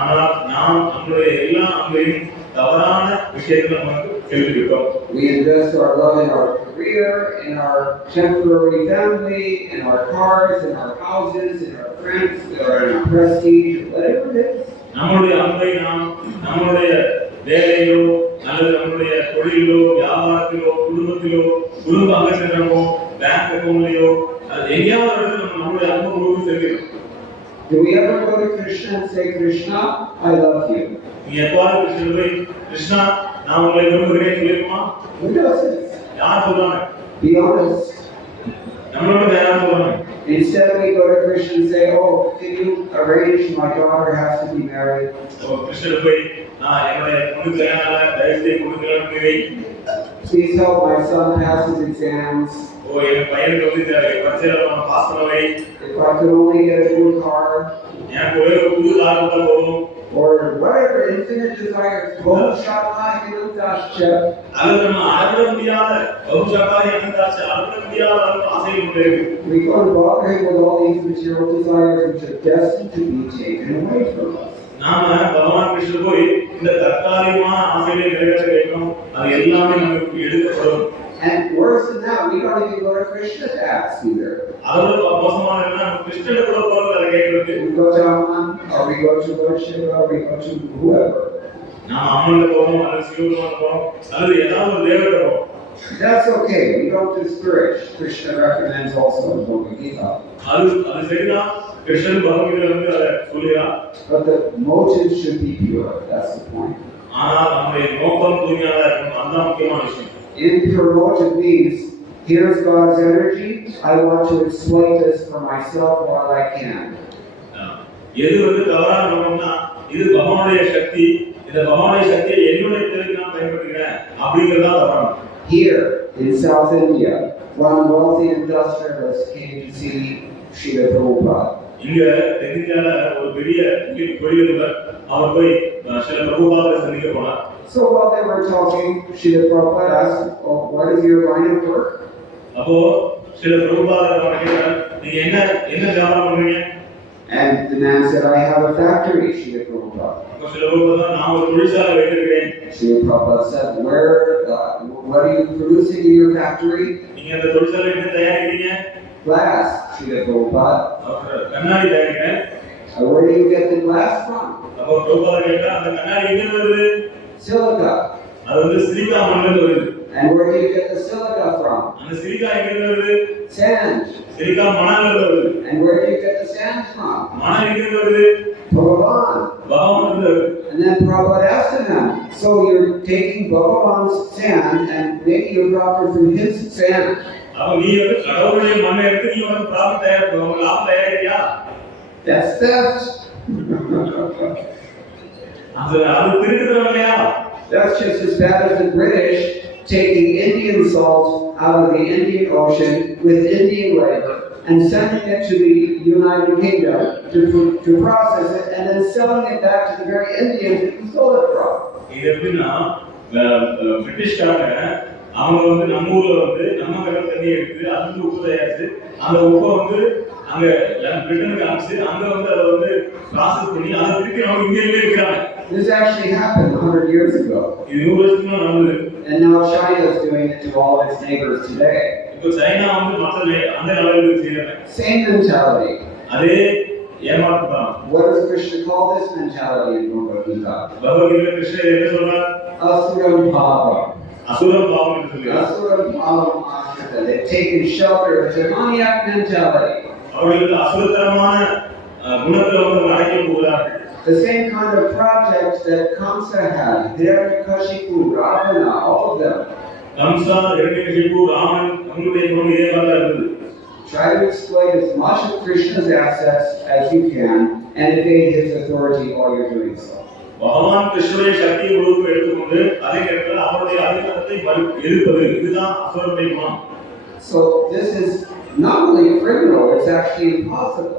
ஆனால் நாம் நம்முடைய எல்லா அன்பையும் தவறான விஷயத்துல நமக்கு செலுத்திவிட்டோம். We invest our love in our career, in our temporary family, in our cars, in our houses, in our friends, or in our prestige, whatever it is. நம்முடைய அன்பை நாம் நம்முடைய வேலையிலோ அல்லது நம்முடைய தொழிலோ வியாபாரத்திலோ குடும்பத்திலோ குடும்ப அங்கத்தினமோ பேங்க் அக்கௌண்ட்லயோ அது எங்கேயாவது நம்முடைய அன்பு முழுவதும் செலுத்துகிறோம். Do we ever go to Krishna and say, Krishna, I love you? நீ எப்பாவது கிருஷ்ணன் போய் கிருஷ்ணா நான் உங்களை விரும்புகிறேன் சொல்லிருமா? Who does it? யார் சொல்றாங்க? Be honest. நம்மளோட யார் சொல்றாங்க? Instead we go to Krishna and say, oh, can you arrange, my daughter has to be married. Krishnan போய் என்னுடைய பொண்ணு கல்யாணம் தயவு செய்து கொடுக்கலாம்னு வை. Please help my son pass his exams. என் பையனுக்கு வந்து பரீட்சையில பாஸ் பண்ண வை. If I could only get a new car. எனக்கு ஒரே ஒரு புது கார் கொடுத்தா போதும். Or whatever infinite desires. Bahushatai Anantascha. அது நம்ம அளவிட முடியாத பகுஷாக்காய் அனந்தாச்ச அளவிட முடியாத ஆசைகள் உண்டு. We go to bother him with all these material desires which are destined to be taken away from us. நாம பகவான் கிருஷ்ணர் போய் இந்த தற்காலிகமான ஆசைகளை நிறைவேற்ற வைக்கணும், அது எல்லாமே நமக்கு எடுக்கப்படும். And worse than that, we don't even go to Krishna to ask either. அதோட மோசமான என்னன்னா கிருஷ்ணனை கூட போறது அதை கேட்கறது. We go to Hanuman, or we go to Lord Shiva, or we go to whoever. நாம அம்மன்ல போறோம் அல்லது சிவபெருமான் போறோம் அல்லது ஏதாவது ஒரு தேவதை போறோம். That's okay. We don't discourage. Krishna recommends also in Bhagavad Gita. அது சரிதான். கிருஷ்ணன் பகவத்கீதையில வந்து அதை சொல்லுகிறார். But the motive should be pure. That's the point. ஆனா நம்முடைய நோக்கம் தூய்மையாக இருக்கணும். அதுதான் முக்கியமான விஷயம். Impure motive means, here's God's energy. I want to exploit this for myself while I can. எது வந்து தவறான நோக்கம்னா இது பகவானுடைய சக்தி, இந்த பகவானுடைய சக்தியை என்னுடைய தேவைக்கு நான் பயன்படுத்துகிறேன் அப்படிங்கிறதா தவறான. Here in South India, one wealthy industrialist came to see Srila Prabhupada. இங்க தென்னிந்தியால ஒரு பெரிய தொழிலதிபர் அவர் போய் ஸ்ரீல பிரபுபாதரை சந்திக்க போனார். So while they were talking, Srila Prabhupada asked, oh, what is your line of work? அப்போ ஸ்ரீல பிரபுபாதர் அவரை கேட்டார், நீங்க என்ன வியாபாரம் பண்றீங்க? And the man said, I have a factory, Srila Prabhupada. அப்போ ஸ்ரீல பிரபுபாதர் நான் ஒரு தொழிற்சாலை வைத்திருக்கிறேன். Srila Prabhupada said, what are you producing in your factory? நீங்க அந்த தொழிற்சாலை என்ன தயாரிக்கிறீங்க? glass, Srila Prabhupada. அவர் கண்ணாடி தயாரிக்கிறேன். Where do you get the glass from? அப்போ பிரபுபாதா கேட்டா அந்த கண்ணாடி எங்க வருது? Silica. அது வந்து சிலிக்கா மண்ணிலிருந்து வருது. And where do you get the silica from? அந்த சிலிக்கா எங்க வருது? Sand. சிலிக்கா மணல்ல வருது. And where do you get the sand from? மணல் எங்க வருது? Bhagavan. பகவான் வந்து. And then Prabhupada asked him, so you're taking Bhagavan's sand and making a profit from his sand. அப்ப நீ வந்து கடவுளுடைய மண்ணை எடுத்து நீ வந்து லாபம் தயாரிக்கிறியா? That's theft. அது திருடுதல் இல்லையா? That's just as bad as the British taking Indian salt out of the Indian Ocean with Indian labor and sending it to the United Kingdom to process it and then selling it back to the very Indians that you stole it from. இது எப்படின்னா பிரிட்டிஷ்காரங்க அவங்க வந்து நம்ம ஊர்ல வந்து நம்ம கடல் தண்ணி எடுத்து அதுக்கு உப்பு தயாரிச்சு அந்த உப்பை வந்து அங்க பிரிட்டனுக்கு அனுப்பிச்சு அங்க வந்து அதை வந்து ப்ராசஸ் பண்ணி அதை திருப்பி அவங்க இந்தியாவிலே விற்கிறாங்க. This actually happened 100 years ago. இது 100 வருஷத்துக்கு முன்னாடி நடந்தது. And now China is doing it to all its neighbors today. இப்போ சைனா வந்து மற்ற அந்த லெவலுக்கு செய்யறாங்க. Same mentality. அதே ஏமாற்று தான். What does Krishna call this mentality in Bhagavad Gita? Bhagavad Gita கிருஷ்ணர் என்ன சொல்றார்? Asuram bhava. அசுரம் பாவம் என்று சொல்றார். Asuram bhava ashrita. They've taken shelter of demoniac mentality. அவர்களுக்கு அசுரத்தரமான குணத்துல வந்து அடக்கி போகிறார்கள். The same kind of projects that Kamsa had, Hiranyakashipu, Ravana, all of them. Kamsa, Hiranyakashipu, Raman, அவங்களுடைய குணம் இதே மாதிரி இருந்தது. Try to exploit as much of Krishna's assets as you can and evade his authority while you're doing so. பகவான் கிருஷ்ணனுடைய சக்தியை முழுவதும் எடுத்துக்கொண்டு அதே நேரத்தில் அவருடைய அதிகாரத்தை எதிர்ப்பது இதுதான் அசுரனுடைய குணம். So this is not only criminal, it's actually impossible.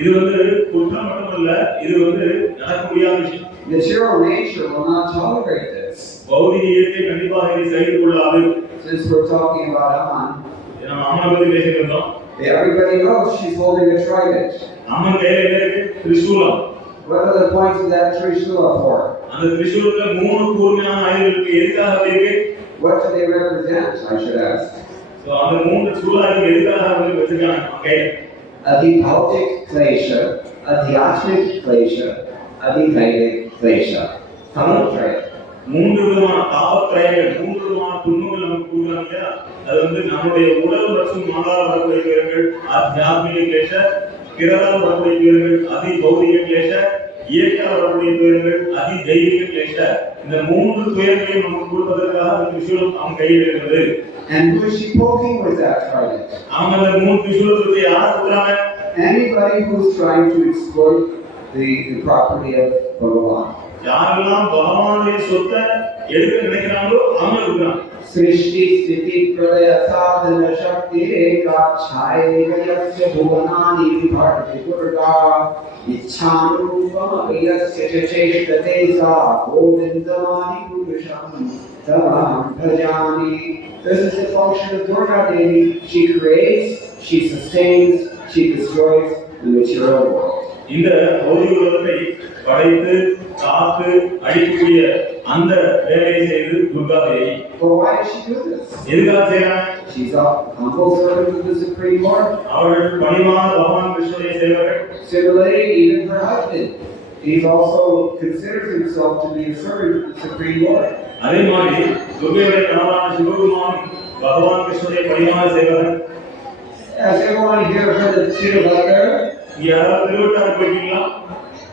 இது வந்து குற்றம் மட்டுமல்ல, இது வந்து நடக்க முடியாத விஷயம். Material nature will not tolerate this. பௌதிக இயற்கை கண்டிப்பாக இதை சகித்து கொள்ளாது. Since we're talking about Aman, நம்ம அம்மனை பத்தி பேசிட்டு இருந்தோம். everybody knows she's holding a trident. அம்மன் கையில என்ன இருக்கு? திரிசூலம். What are the points of that trishula for? அந்த திரிசூலத்துல 3 கூர்மையான ஆயுதங்கள் இருக்கு. எதுக்காக அது இருக்கு? What do they represent, I should ask? So அந்த 3 சூலாயுதங்கள் எதுக்காக வந்து வச்சிருக்காங்க கையில? Adhibhautik klesha, adhyatmik klesha, adhivaidik klesha. Tamotraya. 3 விதமான தாபத்ரயங்கள், 3 விதமான துன்பங்கள் நமக்கு கொடுக்குறாங்க இல்லையா? அது வந்து நம்முடைய உடல் மற்றும் மனதால் வரக்கூடிய துயரங்கள், ஆத்மிக கிளேஷ, பிறரால் வரக்கூடிய துயரங்கள், அதி பௌதிக கிளேஷ, இயற்கையால் வரக்கூடிய துயரங்கள், அதி தெய்வீக கிளேஷ. இந்த 3 துயரங்களையும் நமக்கு கொடுப்பதற்காக அந்த திரிசூலம் அவன் கையில் இருக்கிறது. And who is she poking with that trident? அவங்க அந்த 3 திரிசூலத்தை யார் கொடுக்குறாங்க? Anybody who's trying to exploit the property of Bhagavan. யாரெல்லாம் பகவானுடைய சொத்தை எடுக்க நினைக்கிறாங்களோ அவங்க கொடுக்குறாங்க. Srishti sthiti pralaya sadhana shakti ekachayasya bhuvanani vibharti durga ichhanurupam apiyasya cheshtate sa govindamani purusham tamam bhajami. This is the function of Durga Devi. She creates, she sustains, she destroys the material world. இந்த பௌதிக உலகத்தை படைத்து காத்து அழிக்கக்கூடிய அந்த வேலையை செய்து Durga Devi. But why does she do this? எதுக்காக செய்றாங்க? She's a humble servant of the Supreme Lord. அவர்கள் பணிவான பகவான் கிருஷ்ணனுடைய சேவகர்கள். Similarly, even her husband, he also considers himself to be a servant of the Supreme Lord. அதே மாதிரி துர்கையுடைய கணவரான சிவபெருமான் பகவான் கிருஷ்ணனுடைய பணிவான சேவகர். Has everyone here heard of Tiruvallur? யாராவது திருவட்டார் போயிருக்கீங்களா?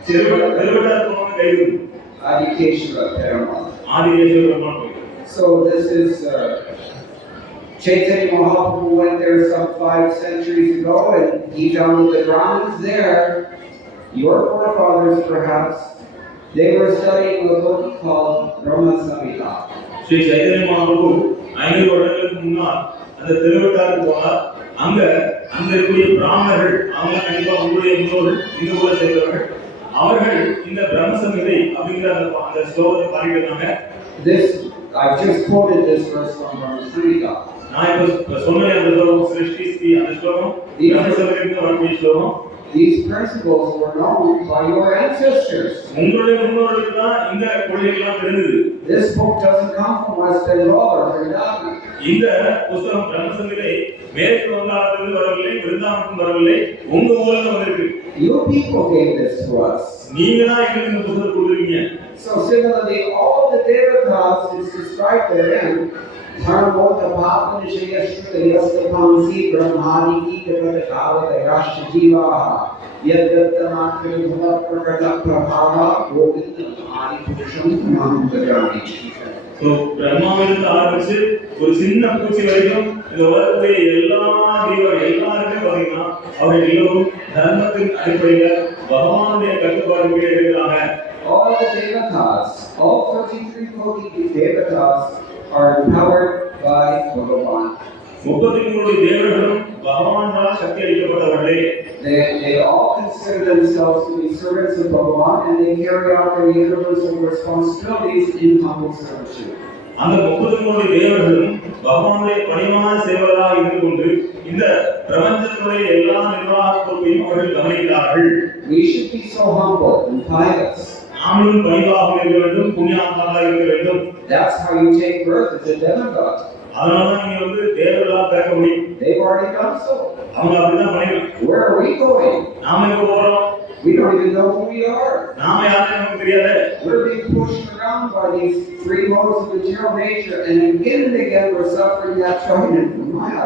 திருவட்டார் போனவங்க கைது. Adikeshwara Perumal. ஆதிகேஸ்வர பெருமாள் போயிருக்காங்க. So this is Chaitanya Mahaprabhu went there some 5 centuries ago and he found the Brahmins there. Your forefathers perhaps, they were studying a book called Brahma Samhita. Sri Chaitanya Mahaprabhu 500 வருடங்களுக்கு முன்னால் அந்த திருவட்டாருக்கு போனார். அங்க இருக்கக்கூடிய பிராமணர்கள் அவங்க கண்டிப்பா உங்களுடைய முன்னோர்கள் இந்த ஊரை சேர்ந்தவர்கள். அவர்கள் இந்த பிரம்மசம்ஹிதை அப்படிங்கிற அந்த ஸ்லோகத்தை பாடிட்டு இருந்தாங்க. This I've just quoted this verse from Brahma Samhita. நான் இப்ப சொன்ன அந்த ஸ்லோகம் சிருஷ்டி ஸ்ரீ அந்த ஸ்லோகம் பிரம்மசம்ஹிதைக்கு வரக்கூடிய ஸ்லோகம். These principles were known by your ancestors. உங்களுடைய முன்னோர்களுக்கு தான் இந்த கொள்கைகள் எல்லாம் தெரிஞ்சது. This book doesn't come from West Bengal or Vrindavan. இந்த புத்தகம் பிரம்மசங்கிலே மேற்கு வங்காளத்திலிருந்து வரவில்லை, விருந்தாவனத்துக்கு வரவில்லை, உங்க ஊர்ல வந்திருக்கு. You people gave this to us. நீங்க தான் எங்களுக்கு இந்த புத்தகம் கொடுக்குறீங்க. So similarly, all the devatas is described therein. Dharmota Bhavana Shriya Pansi Brahmadiki Devata Rashtra Jivaha Yadattamatri Bhava Prabhava Govindam Adi Purusham Mahantadani. So பிரம்மாவிலிருந்து ஆரம்பிச்சு ஒரு சின்ன பூச்சி வரைக்கும் இந்த உலகத்திலே எல்லாருமே பாத்தீங்கன்னா அவங்க எல்லோரும் தர்மத்தின் அடிப்படையில் பகவானுடைய கட்டுப்பாடுகளே இருக்கிறாங்க. All the devatas, all 33 Koti devatas are empowered by Bhagavan. 33 தேவர்களும் பகவானால் சக்தி அளிக்கப்பட்டவர்களே. They all consider themselves to be servants of Bhagavan and they carry out their universal responsibilities in humble servitude. அந்த 33 தேவர்களும் பகவானுடைய பணிவான சேவகராக இருந்து கொண்டு இந்த பிரபஞ்சத்துடைய எல்லா நிர்வாக பொறுப்பையும் அவர்கள் கவனிக்கிறார்கள். We should be so humble and pious. நாமும் பணிவாக இருக்க வேண்டும், புண்ணியவான்களாக இருக்க வேண்டும். That's how you take birth as a demigod. அதனால நீங்க தேவர்களாக பிறக்க முடியும். They've already done so. அவங்க அப்படிதான் பண்ணிருக்காங்க. Where are we going? நாம எங்க போறோம்? We don't even know who we are. நாம யாருன்னு நமக்கு தெரியாது. We're being pushed around by these three modes of material nature, and again we're suffering that torment from Maya.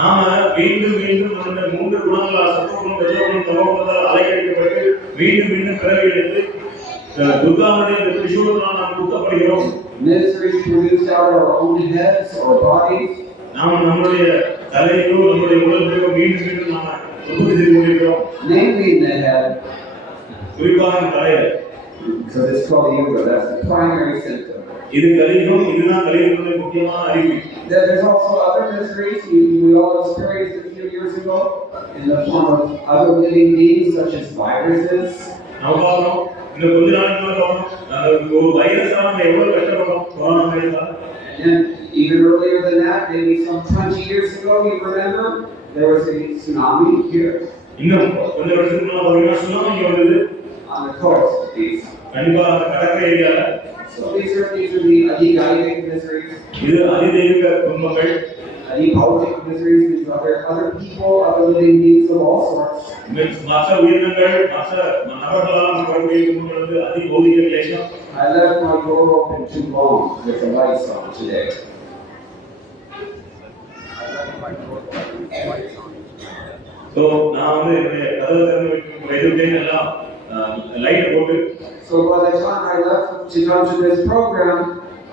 நாம மீண்டும் அந்த மூன்று குணங்களால் சத்துவகுணம், ரஜோகுணம், தமோகுணத்தால் அலைக்கழிக்கப்பட்டு மீண்டும் பிறவி எடுத்து துர்காவுடைய திரிசூலத்தால் நாம் குத்தப்படுகிறோம். Miseries produced out of our own heads or bodies. நாம் நம்முடைய தலையோ நம்முடைய உடலையோ மீண்டும் நாம உற்பத்தி செய்து கொண்டிருக்கிறோம். Mainly in the head. குறிப்பாக தலையில. So this is called the yoga. That's the primary symptom. இது கலியுகம், இதுதான் கலியுகத்தின் முக்கியமான அறிகுறி. There's also other miseries we all experienced a few years ago in the form of other living beings such as viruses. இந்த கொஞ்ச நாளைக்கு ஒரு வைரஸால எவ்வளவு கஷ்டப்பட்டோம் corona வைரஸால. And even earlier than that, maybe some 20 years ago, you remember there was a tsunami here. இன்னும் கொஞ்ச வருஷத்துக்கு முன்னாடி சுனாமி வந்தது on the coast of these. கண்டிப்பா கடற்கரை ஏரியால. So these are the adhikaic miseries. இது அதிதெய்வீக துன்பங்கள். Adhipautic miseries, which are other people, other living beings of all sorts. மற்ற உயிரினங்கள், மற்ற நபர்களால் வரக்கூடிய துன்பங்கள் அதிபௌதிக கிளேசம். I left my door open too long with the lights on today. So நான் என்னுடைய கதவை திறந்து வைத்துவிட்டேன், எல்லாம் லைட் போட்டு. So by the time I left to come to this program,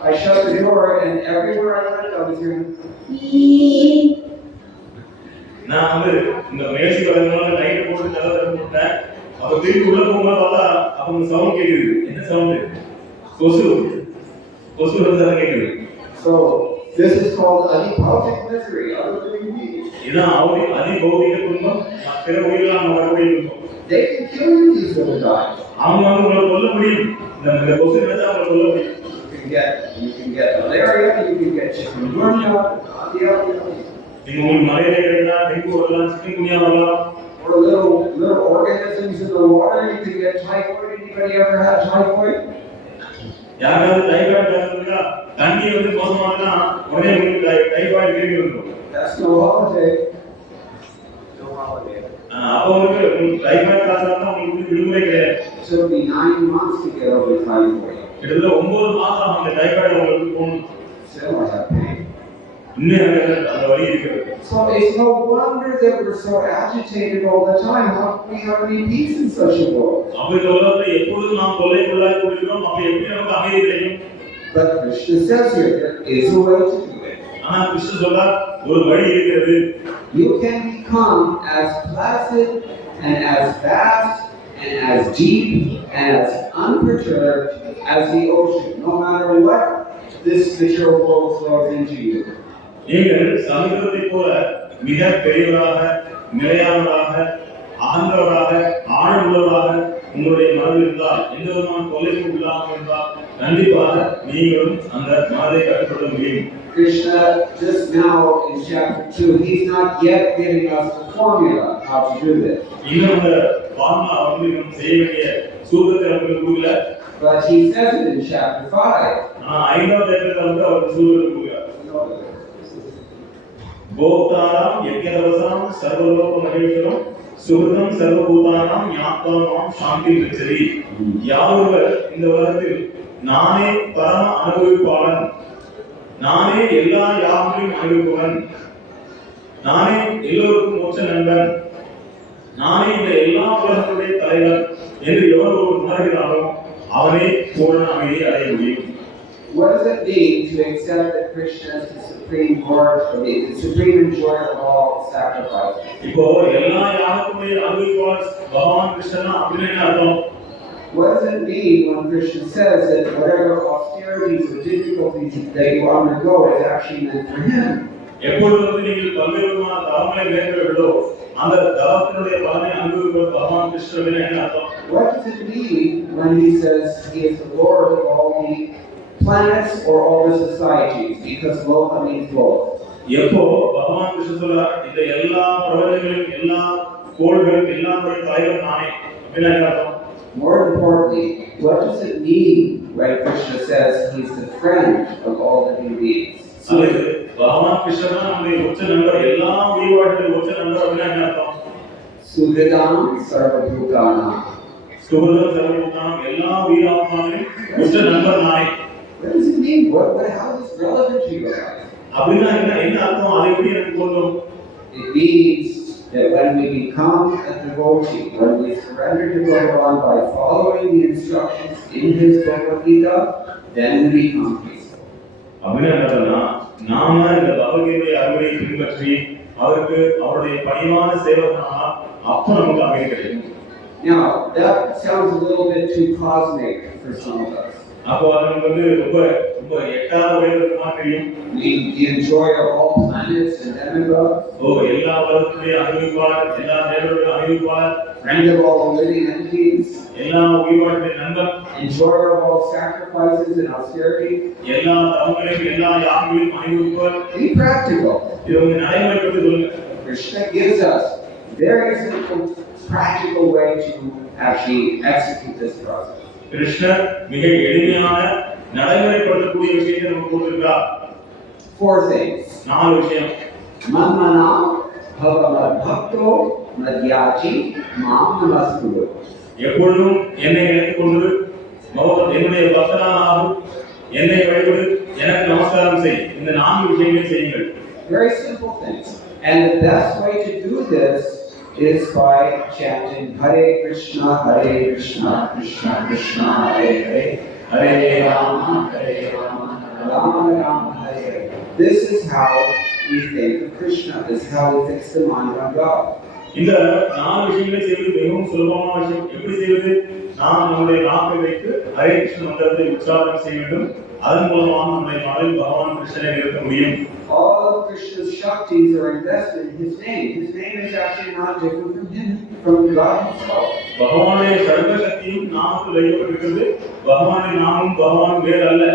I shut the door and everywhere I went I was hearing நான் இந்த மேசி வரதுனால லைட் போட்டு கதவை திறந்து விட்டேன். அப்ப திருப்பி உள்ள போகும்போது பார்த்தா அப்ப சவுண்ட் கேக்குது. என்ன சவுண்ட்? கொசு சத்தம் கேக்குது. So this is called adhipautic misery. இதான் அதிபௌதிக துன்பம், பிற உயிர்களால் வரக்கூடிய துன்பம். They can kill you, these little guys. அவங்க உங்களை கொல்ல முடியும். இந்த கொசு நினைச்சா அவங்களை கொல்ல முடியும். You can get malaria, you can get chikungunya, நீங்க உங்களுக்கு மலேரியா கிடைச்சா டெங்கு வரலாம், சிக்கன்குனியா வரலாம். Or little organisms in the water, you can get typhoid. Anybody ever had typhoid? யாராவது டைபாய்டு இருந்தா தண்ணி மோசமானா உடனே உங்களுக்கு டைபாய்டு கேள்வி வந்துடும். That's no holiday. அப்போ உங்களுக்கு டைபாய்டு காரணமா உங்களுக்கு விடுமுறை கிடையாது. It took me 9 months to get over typhoid. கிட்டத்தட்ட 9 மாசம் அந்த டைபாய்டு உங்களுக்கு போகணும். Still I have pain. அந்த வலி இருக்குது. So it's no wonder that we're so agitated all the time. How can we have any peace in such a world? அப்ப இந்த உலகத்துல எப்பொழுதும் நாம் கொள்ளைக்குள்ளாய் போகிறோம். அப்ப எப்படி நமக்கு அமைதி கிடைக்கும்? But Krishna says here, there is a way to do it. ஆனா கிருஷ்ண சொல்றார் ஒரு வழி இருக்கிறது. You can become as placid and as vast and as deep and as unperturbed as the ocean, no matter what this material world throws into you. நீங்கள் சமுத்திரத்தை போல மிக பெரியவராக, நிலையானவராக, அகன்றவராக, ஆழமுள்ளவராக உங்களுடைய மனதில் இருந்தால், எந்த விதமான தொல்லைக்கும் இல்லாமல் இருந்தால், கண்டிப்பாக நீங்களும் அந்த மனதை கட்டுப்படுத்த முடியும். Krishna just now in chapter 2, he's not yet giving us the formula how to do this. இன்னும் அந்த ஃபார்முலா நம்ம செய்ய வேண்டிய சூத்திரத்தை நமக்கு கொடுக்கல. But he says it in chapter 5. ஐந்தாவது அத்தியாயத்துல அவர் சூத்திரத்தை கொடுக்கிறார். கோப்தாராம் யஜ்ஞதவசாம் சர்வலோக மகேஸ்வரம் சுகிருதம் சர்வபூதானாம் ஞாத்வாமாம் சாந்தி விச்சரி. யாரொருவர் இந்த உலகத்தில் நானே பரம அனுபவிப்பாளன், நானே எல்லா யாகங்களையும் அனுபவிப்பவன், நானே எல்லோருக்கும் மோட்ச நண்பன், நானே இந்த எல்லா உலகத்துடைய தலைவர் என்று எவர் ஒரு உணர்கிறாரோ அவனே பூரண அமைதியை அடைய முடியும். What does it mean to accept that Krishna is the supreme Lord, the supreme enjoyer of all sacrifices? இப்போ எல்லா யாகத்துடைய அனுபவிப்பாளர் பகவான் கிருஷ்ணன் அப்படின்னு என்ன அர்த்தம்? What does it mean when Krishna says that whatever austerities or difficulties that you undergo is actually meant for him? எப்பொழுது நீங்கள் பல்வேறு விதமான தவங்களை மேற்கொள்கிறீர்களோ அந்த தவத்தினுடைய பலனை அனுபவிப்பவர் பகவான் கிருஷ்ணன் என்ன அர்த்தம்? What does it mean when he says he is the Lord of all the planets or all the societies, because Loka means both? எப்போ பகவான் கிருஷ்ணன் சொல்றார் இந்த எல்லா பிரபஞ்சங்களிலும் எல்லா கோள்களும் எல்லாருடைய தலைவர் நானே அப்படின்னு என்ன அர்த்தம்? More importantly, what does it mean when Krishna says he's the friend of all living beings? பகவான் கிருஷ்ணன் நம்முடைய உச்ச நண்பர், எல்லா உயிர்வாழ்களின் உச்ச நண்பர் அப்படின்னா என்ன அர்த்தம்? Sugridam sarvabhutanam. சுகிருதம் சர்வபூதானாம் எல்லா உயிராத்மாவின் உச்ச நண்பர் நானே. What does it mean? How is this relevant to your life? அப்படின்னா என்ன அர்த்தம்? அதை எப்படி எனக்கு பொருந்தும்? It means that when we become a devotee, when we surrender to Bhagavan by following the instructions in his Bhagavad Gita, then we become peaceful. அப்படின்னா என்னன்னா நாம இந்த பகவத்கீதை அறிவை பின்பற்றி அவருக்கு அவருடைய பணிவான சேவகனாக அப்ப நமக்கு அமைதி கிடைக்கும். Now that sounds a little bit too cosmic for some of us. அப்போ அது நமக்கு ரொம்ப ரொம்ப எட்டாத வயதுக்கு தெரியும். The enjoyer of all planets and demigods. எல்லா உலகத்துடைய அனுபவிப்பாளர், எல்லா தேவர்களுடைய அனுபவிப்பாளர், friend of all living entities, எல்லா உயிர்வாழ்வின் நண்பர், enjoyer of all sacrifices and austerity. எல்லா தவங்களையும் எல்லா யாகங்களையும் அனுபவிப்பவர். Be practical. இது வந்து நடைமுறைப்படுத்தி சொல்லுங்க. Krishna gives us very simple, practical way to actually execute this process. கிருஷ்ணர் மிக எளிமையான நடைமுறைப்படுத்தக்கூடிய விஷயத்தை நமக்கு கொடுத்திருக்கிறார். 4 things. 4 விஷயம். Manmana bhavamad bhakto madhyaji mam namaskuru. எப்பொழுதும் என்னை நினைத்துக் கொண்டு என்னுடைய பக்தனாகவும் என்னை வழிபடு எனக்கு நமஸ்காரம் செய். இந்த 4 விஷயங்களை செய்யுங்கள். Very simple things. And the best way to do this is by chanting Hare Krishna, Krishna Krishna, Hare Rama, Rama Rama, Hare Hare. This is how we think of Krishna. This is how we fix the mind on God. இந்த 4 விஷயங்களை செய்வது மிகவும் சுலபமான விஷயம். எப்படி செய்வது? நாம் நம்முடைய நாக்கை வைத்து ஹரே கிருஷ்ண மந்திரத்தை உச்சாரணம் செய்ய வேண்டும். அதன் மூலமாக நம்முடைய மனதில் பகவான் கிருஷ்ணனை நிறுத்த முடியும். All of Krishna's Shaktis are invested in his name. His name is actually not different from him, from God himself. பகவானுடைய சர்வ சக்தியும் நாமத்தில் வைக்கப்பட்டிருக்கிறது. பகவானின் நாமம் பகவான் வேறு அல்ல.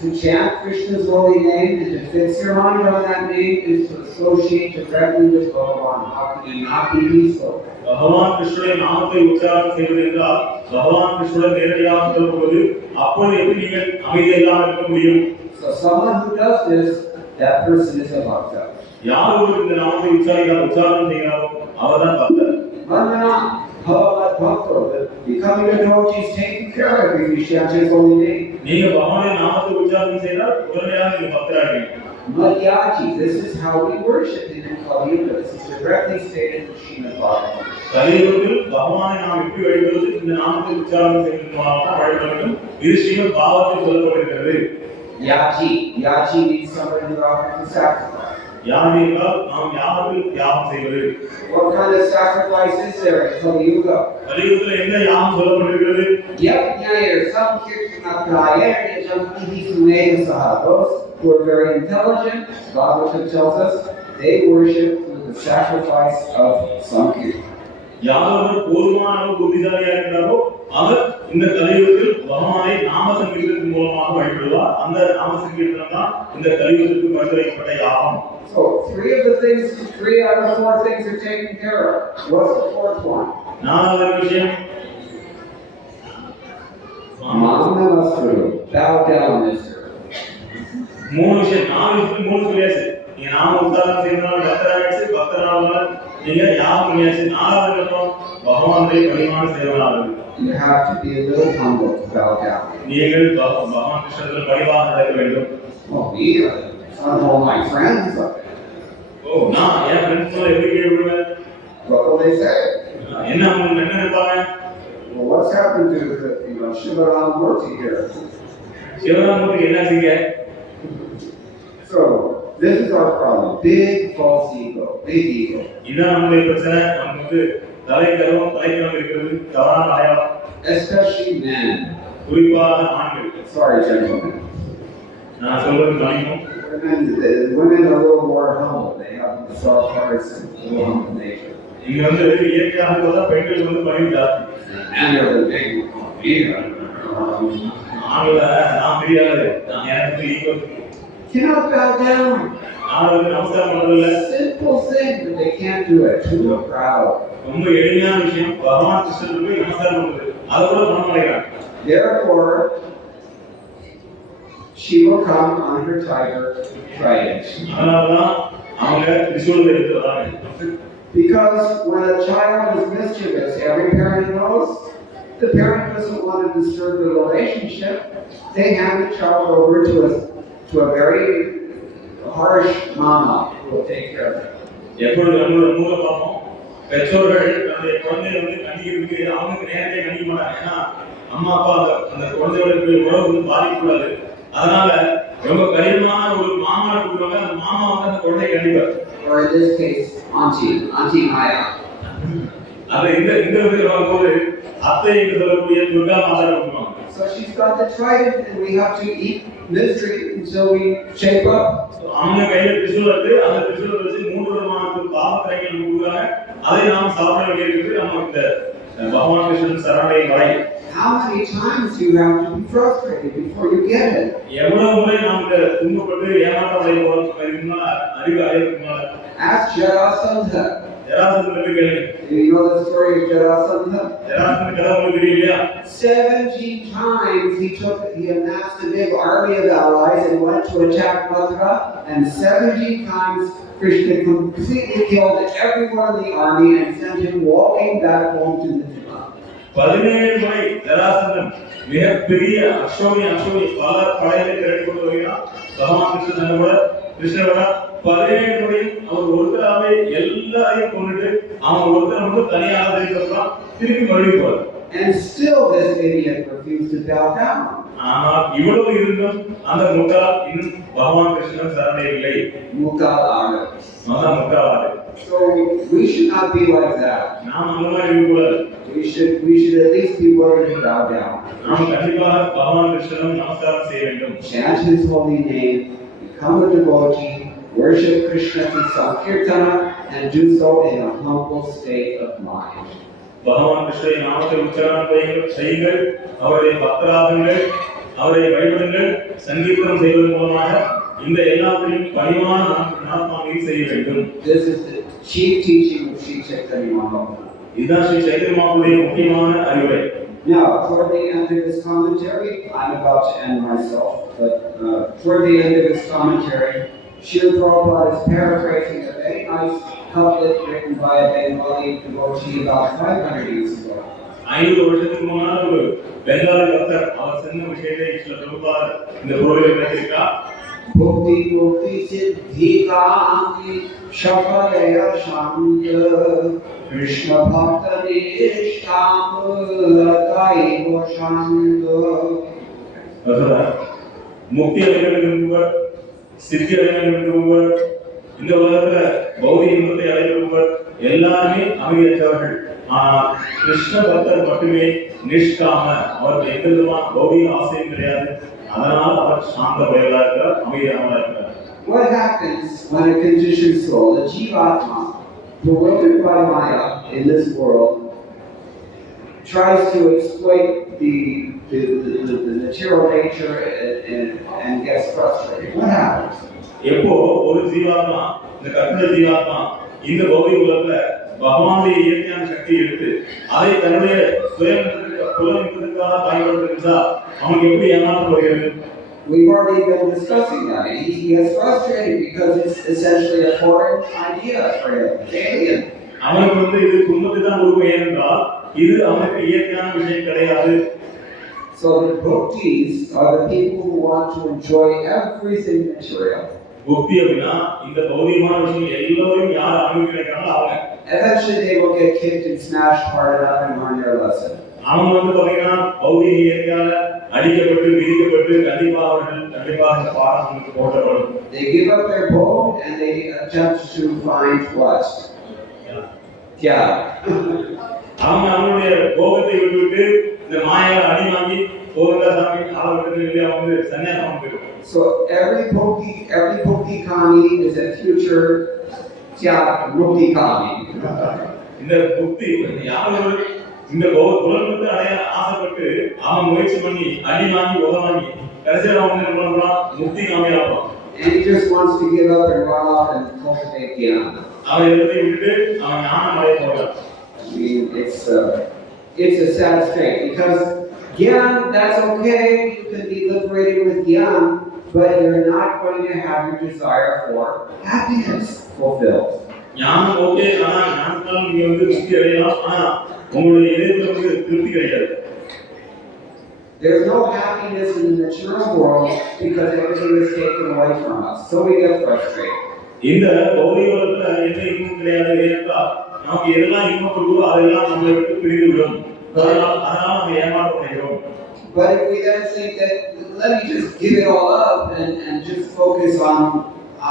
To chant Krishna's holy name and to fix your mind on that name is to associate directly with Bhagavan. How can you not be peaceful? பகவான் கிருஷ்ணனுடைய நாமத்தை உச்சாரணம் செய்வது என்றால் பகவான் கிருஷ்ணனுடன் நேரடியாக தொடர்புவது. அப்போது எப்படி நீங்கள் அமைதியாக இருக்க முடியும்? So someone who does this, that person is a bhakta. யார் ஒருவர் இந்த நாமத்தை உச்சாரணம் செய்கிறாரோ அவர்தான் பக்தர். Vandana bhavad bhakto. Becoming a devotee is taken care of if you chant his holy name. நீங்க பகவானின் நாமத்தை உச்சாரணம் செய்தால் உடனடியாக நீங்க பக்தராகிறீங்க. Madhyaji, this is how we worship him in Kali Yuga. This is directly stated in Srimad Bhagavatam. கலியுகத்தில் பகவானை நாம் எப்படி வழிபடுவது? இந்த நாமத்தை உச்சாரணம் செய்வதன் மூலமாக வழிபட வேண்டும். இது ஸ்ரீமத் பாகவதத்தில் சொல்லப்பட்டிருக்கிறது. Yaji means somebody who offers a sacrifice. யாகம் என்றால் நாம் யாகத்தில் தியாகம் செய்வது. What kind of sacrifice is there in Kali Yuga? கலியுகத்தில் என்ன யாகம் சொல்லப்பட்டிருக்கிறது? Yajnaya samkirtanakaya yajampihi sumegasaha. Those who are very intelligent, Bhagavatam tells us, they worship through the sacrifice of Sankirtan. யார் போதுமான புத்திசாலியாக இருக்கிறாரோ அவர் இந்த கலியுகத்தில் பகவானை நாம சங்கீர்த்தத்தின் மூலமாக வழிபடுவார். அந்த நாம சங்கீர்த்தனம் தான் இந்த கலியுகத்திற்கு பரிந்துரைக்கப்பட்ட யாகம். So 3 out of 4 things are taken care of. What's the 4th one? 4வது விஷயம் Namaskuru. Bow down, mister. 3 விஷயம் 4 விஷயம் 3 சொல்லியாச்சு. நீங்க நாம உத்தாரணம் செய்யறதுனால பக்தராகிடுச்சு, பக்தராக நீங்க யாகம் பண்ணியாச்சு. நாலாவது அப்புறம் பகவானுடைய பரிமாண சேவனாக You have to be a little humble to bow down. நீங்கள் பகவான் கிருஷ்ணத்தில் பரிவாக நடக்க வேண்டும். Well, me, I'm all my friends. ஓ, நான் என் ஃப்ரெண்ட்ஸ் எப்படி கீழே விடுவேன்? What will they say? என்ன அவங்க என்ன நினைப்பாங்க? Well, what's happened to Shivaram Murthy here? சிவராமூர்த்தி என்ன செய்ய? So, this is our problem. Big false ego. Big ego. இதான் நம்முடைய பிரச்சனை. நமக்கு தலைக்கரம் இருக்கிறது தவறான அடையாளம். Especially men. குறிப்பாக ஆண்கள். Sorry, gentlemen. நான் சொல்றது கவனிக்கும். Women are a little more humble. They have the soft hearts and a little humble nature. இங்க வந்து இயற்கையாக பார்த்தா பெண்கள் வந்து பணிவு ஜாஸ்தி. And they're the big ego. ஆண்கள நான் தெரியாது. நான் எனக்கு ஈகோ. Cannot bow down. நான் வந்து நமஸ்காரம் பண்றதில்ல. Simple thing, but they can't do it. Too proud. ரொம்ப எளிமையான விஷயம். பகவான் கிருஷ்ணருக்கு போய் நமஸ்காரம் பண்றது. அதை கூட பண்ண மாட்டேங்கிறாங்க. Therefore, she will come on her tiger riding. அதனாலதான் அவங்க திரிசூலத்தை எடுத்து வராங்க. Because when a child is mischievous, every parent knows the parent doesn't want to disturb the relationship. They hand the child over to a very harsh mama who will take care of it. எப்பொழுது நம்மளோட மூல பார்ப்போம், பெற்றோர்கள் தன்னுடைய குழந்தையை வந்து கண்டிக்கிறதுக்கு அவங்க நேரத்தை கண்டிக்க மாட்டாங்க. ஏன்னா அம்மா அப்பா அந்த குழந்தையோட உறவு வந்து பாதிக்கக்கூடாது. அதனால ரொம்ப கடினமான ஒரு மாமாவை கொடுக்குறாங்க. அந்த மாமா வந்து அந்த குழந்தையை கண்டிப்பார். Or in this case, Auntie Maya. அது இந்த விதத்தில் வரும்போது அத்தை என்று சொல்லக்கூடிய துர்கா மாதா கொடுப்பாங்க. So she's got the trident, and we have to eat mystery until we shape up. அவங்க கையில திரிசூலத்தை அந்த திரிசூலத்தை வச்சு 3 விதமான பாவத்திரைகள் கொடுக்குறாங்க. அதை நாம் சாப்பிட வேண்டியிருக்கிறது. நம்ம இந்த பகவான் கிருஷ்ணன் சரணை வரை. How many times you have to be frustrated before you get it? எவ்வளவு முறை நாம் இந்த துன்பப்பட்டு ஏமாற்றம் அடைய போறோம் அறிவு அடையறதுனால. Ask Jarasandha. ஜராசந்தனுக்கு கேளுங்க. Do you know the story of Jarasandha? Jarasandhan கதை உங்களுக்கு தெரியலையா? 17 times he amassed a big army of allies and went to attack Mathura, and 17 times Krishna completely killed everyone in the army and sent him walking back home to Mithila. 17 முறை ஜராசந்தன் மிகப்பெரிய அசோனி பல படைகளை திரட்டி கொண்டு வருகிறான். பகவான் கிருஷ்ணரோட 17 முறையும் அவர் ஒருத்தராவே எல்லாரையும் கொண்டுட்டு அவன் ஒருத்தர் மட்டும் தனியாக இருக்கிறான். திருப்பி மறுபடியும் போறார். And still this idiot refused to bow down. ஆனால் இவ்வளவு இருந்தும் அந்த முட்டாள் இன்னும் பகவான் Krishnan சரணடையவில்லை. Mukalara. முட்டாளாக. So we should not be like that. நாம் அந்த மாதிரி இருக்கக்கூடாது. We should at least be willing to bow down. நாம் கண்டிப்பாக பகவான் கிருஷ்ணனும் நமஸ்காரம் செய்ய வேண்டும். Chant his holy name, become a devotee, worship Krishna through Sankirtana, and do so in a humble state of mind. பகவான் கிருஷ்ணரை நாமத்தை உச்சாரணம் செய்யுங்கள், அவருடைய பக்தராகுங்கள், அவரை வழிபடுங்கள். சங்கீர்த்தனம் செய்வதன் மூலமாக இந்த எல்லாத்தையும் பணிவான மனப்பான்மையில் செய்ய வேண்டும். This is the chief teaching of Sri Chaitanya Mahaprabhu. இதுதான் ஸ்ரீ சைத்தன்ய மகாபிரபுவுடைய முக்கியமான அறிவுரை. Now, toward the end of his commentary, I'm about to end myself, but toward the end of his commentary, Srila Prabhupada is paraphrasing a very nice couplet written by a Bengali devotee about 500 years ago. 500 வருஷத்துக்கு முன்னாடி ஒரு பெங்காலி பக்தர் அவர் சொன்ன விஷயத்தை ஸ்ரீல பிரபுபாதர் இந்த கோவிலில் பேசியிருக்கார். Bhukti Bhukti Siddhi Kami Shakalaya Shanta Krishna Bhakta Nishtam Ataiva Shanta. முக்தி அடைய விரும்புவர், சித்தி அடைய விரும்புவர், இந்த உலகத்துல பௌதிக இன்பத்தை அடைய விரும்புவர் எல்லாருமே அமைதியற்றவர்கள். ஆனால் கிருஷ்ண பக்தர் மட்டுமே நிஷ்காம, அவருக்கு எந்த விதமான பௌதிக ஆசையும் கிடையாது. அதனால் அவர் சாந்த பயலா இருக்கிறார், அமைதியானவரா இருக்கிறார். What happens when a conditioned soul, a Jivatma, bewildered by Maya in this world, tries to exploit the material nature and gets frustrated? What happens? எப்போ ஒரு ஜீவாத்மா, இந்த கற்பனை ஜீவாத்மா இந்த பௌதிக உலகத்துல பகவானுடைய இயற்கையான சக்தி எடுத்து அதை தன்னுடைய சுயம் புலனிப்பதற்காக பயன்படுத்துகிறதா அவனுக்கு எப்படி ஏமாற்றம் வருகிறது? We've already been discussing that. He gets frustrated because it's essentially a foreign idea for him. It's alien. அவனுக்கு வந்து இது துன்பத்தை தான் கொடுக்கும் ஏனென்றால் இது அவனுக்கு இயற்கையான விஷயம் கிடையாது. So the bhaktis are the people who want to enjoy everything material. புக்தி அப்படின்னா இந்த பௌதிகமான விஷயம் எல்லாரும் யார் அனுபவிக்கிறாங்களோ அவங்க. Eventually they will get kicked and smashed hard enough and learn their lesson. அவங்க வந்து பாத்தீங்கன்னா பௌதிக இயற்கையால அடிக்கப்பட்டு விதிக்கப்பட்டு கண்டிப்பாக இந்த பாடம் அவங்களுக்கு போடப்படும். They give up their bow and they attempt to find what? Yeah. அவங்க அவங்களுடைய கோபத்தை விட்டுவிட்டு இந்த மாயால அடி வாங்கி கோவிந்தா சாமி ஆளவிட்டு இல்லையா வந்து சன்னியாசம் போயிடும். So every bhakti kami is a future mukti kami. இந்த புக்தி யாரும் இந்த உலகத்தை அடைய ஆசைப்பட்டு அவன் முயற்சி பண்ணி அடி வாங்கி உத வாங்கி கடைசியில் அவன் என்ன பண்றான் முக்தி காமியா இருப்பான். And he just wants to give up and run off and cultivate jnana. அவன் எல்லாத்தையும் விட்டுட்டு அவன் ஞானம் அடைய போறான். I mean, it's a sad state because Gyan, that's okay, you can be liberated with Gyan, but you're not going to have your desire for happiness fulfilled. ஞானம் ஓகே, ஆனா ஞானத்தால் நீங்க வந்து முக்தி அடையலாம், ஆனா உங்களுடைய இதயத்துல வந்து திருப்தி கிடைக்காது. There's no happiness in the material world because everything is taken away from us, so we get frustrated. இந்த பௌதிக உலகத்துல எந்த இன்பமும் கிடையாது என்றால் நமக்கு எதெல்லாம் இன்பம் கொடுக்குதோ அதெல்லாம் நம்மளை விட்டு பிரிந்து விடும். அதனால நம்ம ஏமாற்றப்படுகிறோம். But if we then think that let me just give it all up and just focus on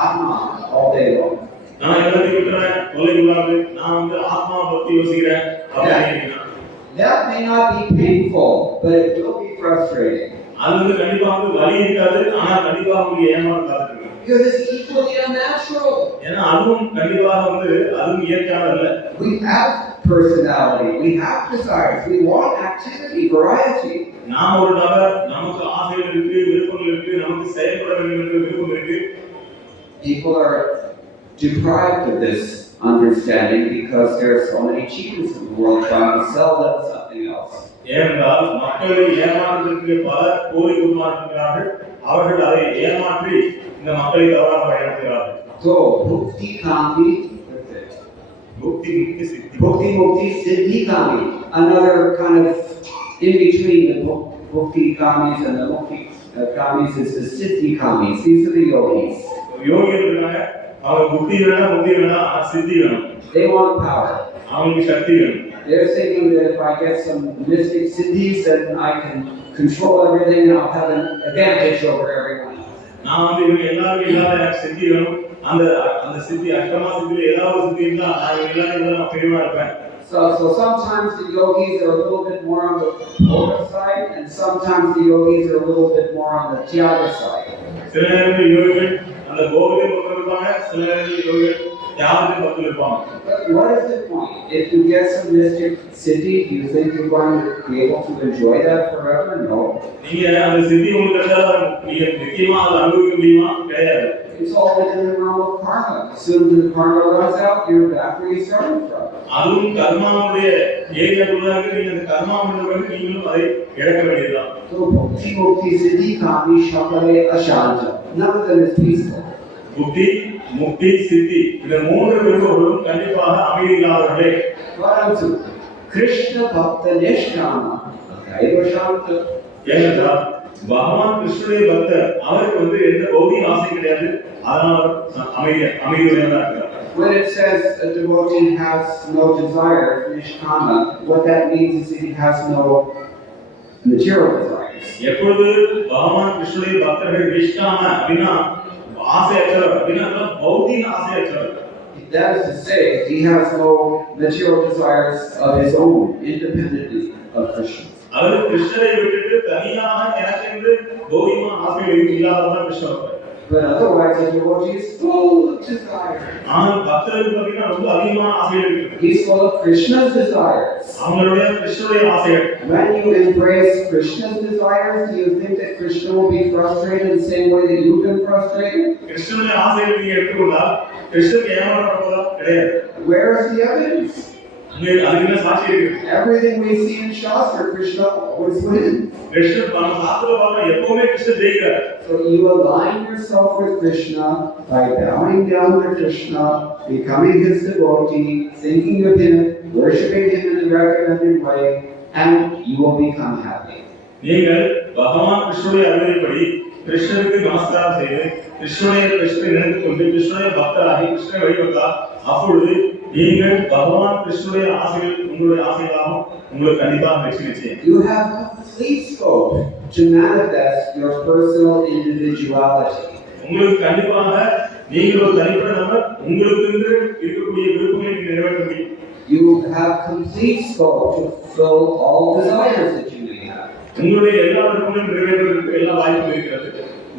Atma all day long. நான் எல்லாத்தையும் விட்டுறேன், தொலைவில்லாது நான் வந்து ஆத்மா பத்தி யோசிக்கிறேன் அப்படின்னா that may not be painful, but it will be frustrating. அது வந்து கண்டிப்பா வந்து வலி இருக்காது, ஆனா கண்டிப்பா உங்களுக்கு ஏமாற்றத்தாது இருக்கு. Because it's equally unnatural. ஏன்னா அதுவும் கண்டிப்பா வந்து அதுவும் இயற்கையானது இல்ல. We have personality, we have desires, we want activity, variety. நாம் ஒரு நபர், நமக்கு ஆசைகள் இருக்கு, விருப்பங்கள் இருக்கு, நமக்கு செயல்பட வேண்டும் என்ற விருப்பம் இருக்கு. People are deprived of this understanding because there are so many cheaters in the world trying to sell them something else. ஏனென்றால் மக்களை ஏமாற்றுவதற்கு பலர் போலி உருமாற்றுகிறார்கள். அவர்கள் அதை ஏமாற்றி இந்த மக்களை தவறாக பயன்படுத்துகிறார்கள். So bhukti kami, bhukti mukti siddhi kami, another kind of in between the bhukti kamis and the mukti kamis is the siddhi kamis. These are the yogis. யோகிகள் இருக்காங்க, அவங்க புத்தி வேணாம், முக்தி வேணாம், சித்தி வேணும். They want power. அவங்களுக்கு சக்தி வேணும். They're thinking that if I get some mystic siddhis, then I can control everything and I'll have an advantage over everyone. நான் வந்து இவங்க எல்லாரும் இல்லாத சித்தி வேணும், அந்த சித்தி அஷ்டமா சித்தியில ஏதாவது சித்தி இருந்தா நான் எல்லாரும் நான் பெரியவா இருப்பேன். So sometimes the yogis are a little bit more on the Bhoga side, and sometimes the yogis are a little bit more on the Tyaga side. சில நேரங்களில் யோகிகள் அந்த போகத்தை பக்கம் இருப்பாங்க, சில நேரங்களில் யோகிகள் தியாகத்தை பக்கம் இருப்பாங்க. But what is the point? If you get some mystic siddhi, do you think you're going to be able to enjoy that forever? No. நீங்க அந்த சித்தி உங்களுக்கு கிடைச்சா நீங்க நிச்சயமா அதை அனுபவிக்க முடியுமா? கிடையாது. It's all within the realm of karma. As soon as the karma runs out, you're back where you started from. அதுவும் கர்மாவுடைய ஏரியாக்குள்ள நீங்க அந்த கர்மா பண்ணுறது நீங்களும் அதை இழக்க வேண்டியதுதான். So bhakti mukti siddhi kami shakale ashanta. None of them is peaceful. புத்தி, முக்தி, சித்தி இந்த மூன்று விருப்பங்களும் கண்டிப்பாக அமைதி இல்லாதவர்களே. Parantu Krishna bhakta nishkama kaiva shanta. ஏனென்றால் பகவான் கிருஷ்ணனுடைய பக்தர், அவருக்கு வந்து எந்த பௌதிக ஆசை கிடையாது, அதனால் அமைதியுடையவராக இருக்கிறார். When it says a devotee has no desire, nishkama, what that means is that he has no material desires. எப்பொழுது பகவான் கிருஷ்ணனுடைய பக்தர்கள் நிஷ்காம அப்படின்னா ஆசையற்றவர் அப்படின்னா பௌதிக ஆசையற்றவர். That is to say, he has no material desires of his own, independently of Krishna. அவர் கிருஷ்ணரை விட்டுட்டு தனியாக எனக்கென்று பௌதிகமான ஆசைகள் இல்லாதவன் கிருஷ்ணர். But otherwise, the devotee is full of desire. ஆனால் பக்தருக்கு பார்த்தீங்கன்னா ரொம்ப அதிகமான ஆசைகள் இருக்கு. He is full of Krishna's desires. அவங்களுடைய கிருஷ்ணருடைய ஆசைகள். When you embrace Krishna's desires, do you think that Krishna will be frustrated the same way that you've been frustrated? கிருஷ்ணருடைய ஆசைகளை நீங்க எடுத்துக்கொண்டால் கிருஷ்ணருக்கு ஏமாற்றப்படுவதா கிடையாது. Where is the evidence? அங்கே அதுக்கு சாட்சி இருக்கு. Everything we see in Shastra, Krishna always wins. கிருஷ்ணர் நம்ம சாஸ்திர பாருங்க எப்பவுமே கிருஷ்ணர் ஜெயிக்கிறார். So you align yourself with Krishna by bowing down to Krishna, becoming his devotee, thinking of him, worshipping him in the recommended way, and you will become happy. நீங்கள் பகவான் கிருஷ்ணனுடைய அறிவுரைப்படி கிருஷ்ணருக்கு நமஸ்காரம் செய்து கிருஷ்ணனை நினைத்து கொண்டு கிருஷ்ணனுடைய பக்தராகி கிருஷ்ணனை வழிபட்டால் அப்பொழுது நீங்கள் பகவான் கிருஷ்ணனுடைய ஆசைகள் உங்களுடைய ஆசைகளாகவும் உங்களுக்கு கண்டிப்பாக வெற்றி நிச்சயம். You have complete scope to manifest your personal individuality. உங்களுக்கு கண்டிப்பாக நீங்கள் ஒரு தனிப்பட்ட நபர் உங்களுக்கு இருக்கக்கூடிய விருப்பங்களை நீங்கள் நிறைவேற்ற முடியும். You have complete scope to fulfill all desires that you may have. உங்களுடைய எல்லா விருப்பங்களையும் நிறைவேற்றுவதற்கு எல்லா வாய்ப்பும் இருக்கிறது.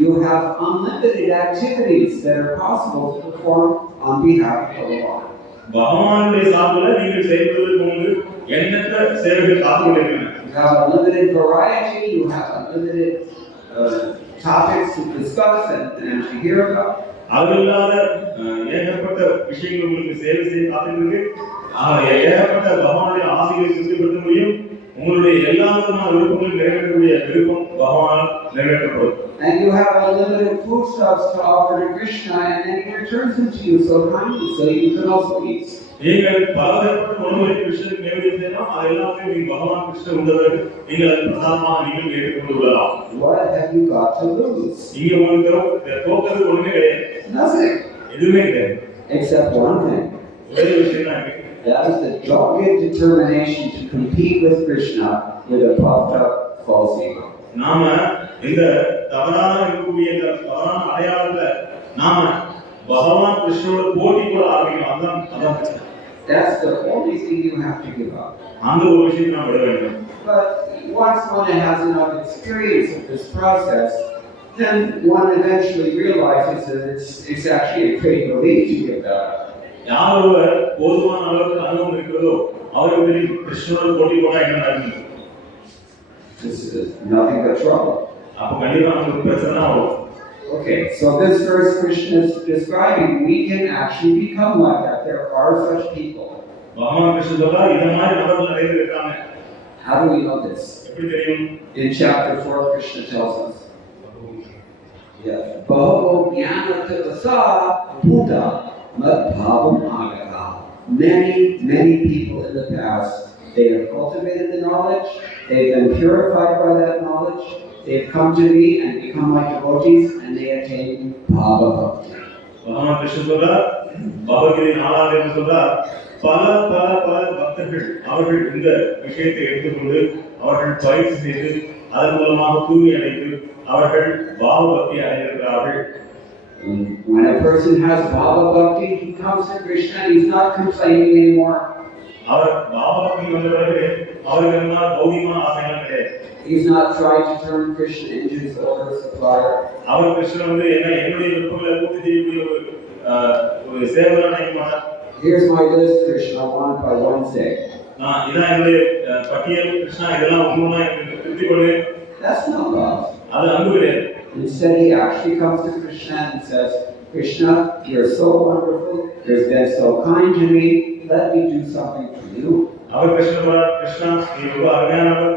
You have unlimited activities that are possible to perform on behalf of the Lord. பகவானுடைய சார்பில் நீங்கள் செயல்படுவதற்கு முன்பு எண்ணற்ற சேவைகள் காத்து கொண்டிருக்கின்றன. You have unlimited variety. You have unlimited topics to discuss and to hear about. அளவில்லாத ஏகப்பட்ட விஷயங்கள் உங்களுக்கு சேவை செய்ய காத்திருக்கு. ஏகப்பட்ட பகவானுடைய ஆசைகளை திருப்திப்படுத்த முடியும். உங்களுடைய எல்லா விதமான விருப்பங்களையும் நிறைவேற்றக்கூடிய விருப்பம் பகவான் நிறைவேற்றப்படும். And you have unlimited foodstuffs to offer to Krishna, and then he returns them to you so kindly, so you can also eat. நீங்கள் பலதரப்பட்ட உணவுகளை கிருஷ்ணனுக்கு நிவேதனம் செய்யலாம். அது எல்லாமே நீங்கள் பகவான் கிருஷ்ணன் உண்டவர் நீங்கள் அது பிரசாதமாக நீங்கள் ஏற்றுக்கொண்டு விடலாம். What have you got to lose? இங்கே உங்களுக்கு தோக்கிறது ஒண்ணுமே கிடையாது. Nothing. எதுவுமே கிடையாது. Except one thing. ஒரே விஷயம் தான் இருக்கு. That is the dogged determination to compete with Krishna with a puffed up false ego. நாம இந்த தவறான இருக்கக்கூடிய இந்த தவறான அடையாளத்தை நாம பகவான் கிருஷ்ணனோட போட்டி கூட ஆரம்பிக்கணும். அதான் That's the only thing you have to give up. அந்த ஒரு விஷயத்தை நாம் விட வேண்டும். But once one has enough experience of this process, then one eventually realizes that it's actually a great relief to give that up. யார் ஒருவர் போதுமான அளவுக்கு அனுபவம் இருக்கிறதோ அவருக்கு கிருஷ்ணனோட போட்டி போனா என்ன நடக்கும்? This is nothing but trouble. அப்ப கண்டிப்பா நமக்கு பிரச்சனை ஆகும். Okay, so this verse Krishna is describing, we can actually become like that. There are such people. பகவான் கிருஷ்ணர் சொல்றா இந்த மாதிரி நபர்கள் நிறைய பேர் இருக்காங்க. How do we know this? எப்படி தெரியும்? In chapter 4, Krishna tells us. Bhavo jnana tapasa bhuta mad bhavam agata. Many people in the past, they have cultivated the knowledge, they've been purified by that knowledge, they've come to me and become my devotees, and they attain bhava bhakti. பகவான் கிருஷ்ணர் சொல்றா பகவத்கீதை 4 சொல்றா பல பக்தர்கள் அவர்கள் இந்த விஷயத்தை எடுத்துக்கொண்டு அவர்கள் பயிற்சி செய்து அதன் மூலமாக தூய்மை அடைந்து அவர்கள் பாவ பக்தி அடைந்திருக்கிறார்கள். When a person has bhava bhakti, he comes to Krishna and he's not complaining anymore. அவர் பாவ பக்தி வந்த பிறகு அவருக்கு என்ன பௌதிகமான ஆசைகள் கிடையாது. He's not trying to turn Krishna into his order supplier. அவர் கிருஷ்ணன் வந்து என்னுடைய விருப்பங்களை பூர்த்தி செய்யக்கூடிய ஒரு சேவகனா நினைக்க மாட்டார். Here's my list, Krishna, one by Wednesday. நான் இதான் என்னுடைய பட்டியல் கிருஷ்ணா இதெல்லாம் ஒண்ணுமா எனக்கு திருப்தி கொடு. That's not love. அது அன்பு கிடையாது. Instead, he actually comes to Krishna and says, Krishna, you're so wonderful, you've been so kind to me, let me do something for you. அவர் கிருஷ்ணா நீ ரொம்ப அருமையானவர்,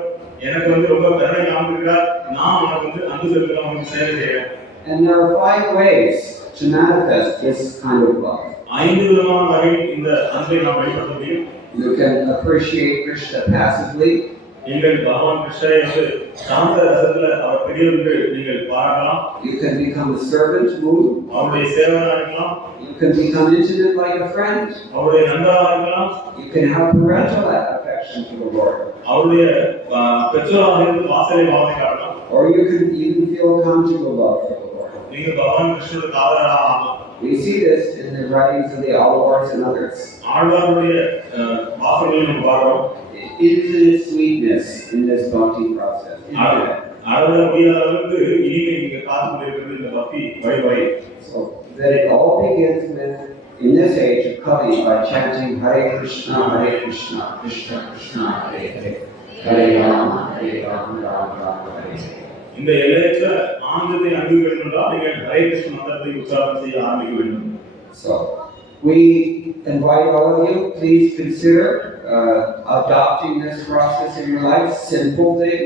எனக்கு வந்து ரொம்ப கருணை காமிக்கிறார், நான் உனக்கு வந்து அன்பு செலுத்த உனக்கு சேவை செய்கிறேன். And there are 5 ways to manifest this kind of love. 5 விதமான வகையில் இந்த அன்பை நாம் வெளிப்படுத்த முடியும். You can appreciate Krishna passively. நீங்கள் பகவான் கிருஷ்ணரை வந்து சாந்த ரசத்துல அவர் பெரியவர்கள் நீங்கள் பாராட்டலாம். You can become a servant mood. அவருடைய சேவகராக இருக்கலாம். You can become intimate like a friend. அவருடைய நண்பராக இருக்கலாம். You can have parental affection for the Lord. அவருடைய பெற்றோராக இருந்து வாசலை வாழ்ந்து காட்டலாம். Or you can even feel conjugal love for the Lord. நீங்கள் பகவான் கிருஷ்ணருக்கு ஆதரவாக ஆகலாம். We see this in the writings of the Alvars and others. ஆழ்வாருடைய வாசல்களை நாம் பார்க்கிறோம். Infinite sweetness in this bhakti process. அளவிட முடியாத அளவுக்கு இனிமை இங்க காத்து கொண்டிருக்கிறது இந்த பக்தி வழி. So that it all begins with, in this age of Kali, by chanting Hare Krishna, Krishna Krishna, Hare Hare, Hare Rama, Rama Rama, Hare Hare. இந்த எல்லையற்ற ஆனந்தத்தை அனுபவிக்க வேண்டும் என்றால் நீங்கள் ஹரே கிருஷ்ண மந்திரத்தை உச்சாரணம் செய்ய ஆரம்பிக்க வேண்டும். So we invite all of you, please consider adopting this process in your life, simple thing.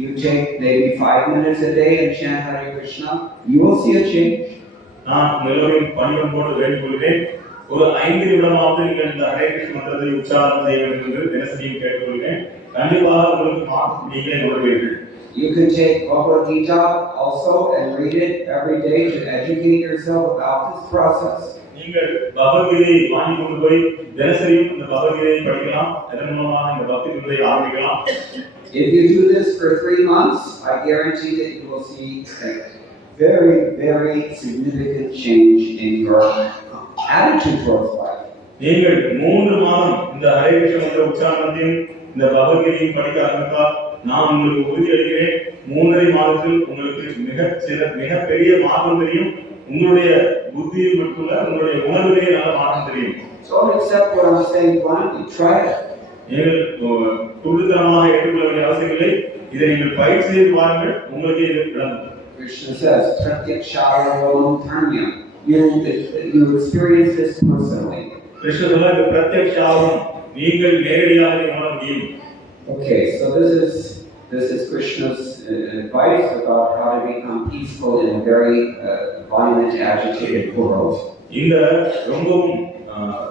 You take maybe 5 minutes a day and chant Hare Krishna, you will see a change. நான் எல்லோரையும் பணிவன்போடு வேண்டிக்கொள்கிறேன். ஒரு 5 நிமிடமாவது நீங்கள் இந்த ஹரே கிருஷ்ண மந்திரத்தை உச்சாரணம் செய்ய வேண்டும் என்று தினசரியும் கேட்டுக்கொள்கிறேன். கண்டிப்பாக உங்களுக்கு மாற்றம் நீங்களே உணர்வீர்கள். You can take Bhagavad Gita also and read it every day to educate yourself about this process. நீங்கள் பகவத்கீதையை வாங்கி கொண்டு போய் தினசரியும் இந்த பகவத்கீதையை படிக்கலாம். அதன் மூலமாக இந்த பக்தி தொண்டை ஆரம்பிக்கலாம். If you do this for 3 months, I guarantee that you will see a very, very significant change in your attitude towards life. நீங்கள் 3 மாதம் இந்த ஹரே கிருஷ்ண மந்திர உச்சாரணத்தையும் இந்த பகவத்கீதையும் படிக்க ஆரம்பித்தால் நான் உங்களுக்கு உறுதியளிக்கிறேன் 3 மாதத்தில் உங்களுக்கு மிகப்பெரிய மாற்றம் தெரியும். உங்களுடைய புத்தியில் மட்டுமல்ல உங்களுடைய உணர்விலேயே நல்ல மாற்றம் தெரியும். Don't accept what I'm saying blindly. Try it. நீங்கள் துரிதமாக ஏற்றுக்கொள்ள வேண்டிய அவசியமில்லை. இதை நீங்கள் பயிற்சி செய்து பாருங்கள், உங்களுக்கே இது விளங்கும். Krishna says, "Pratyakshara voluntarnyam." You experience this personally. Krishna சொல்றாரு பிரத்யக்ஷாவம் நீங்கள் நேரடியாக உணர முடியும். Okay, so this is Krishna's advice about how to become peaceful in a very violent, agitated world. இந்த ரொம்பவும்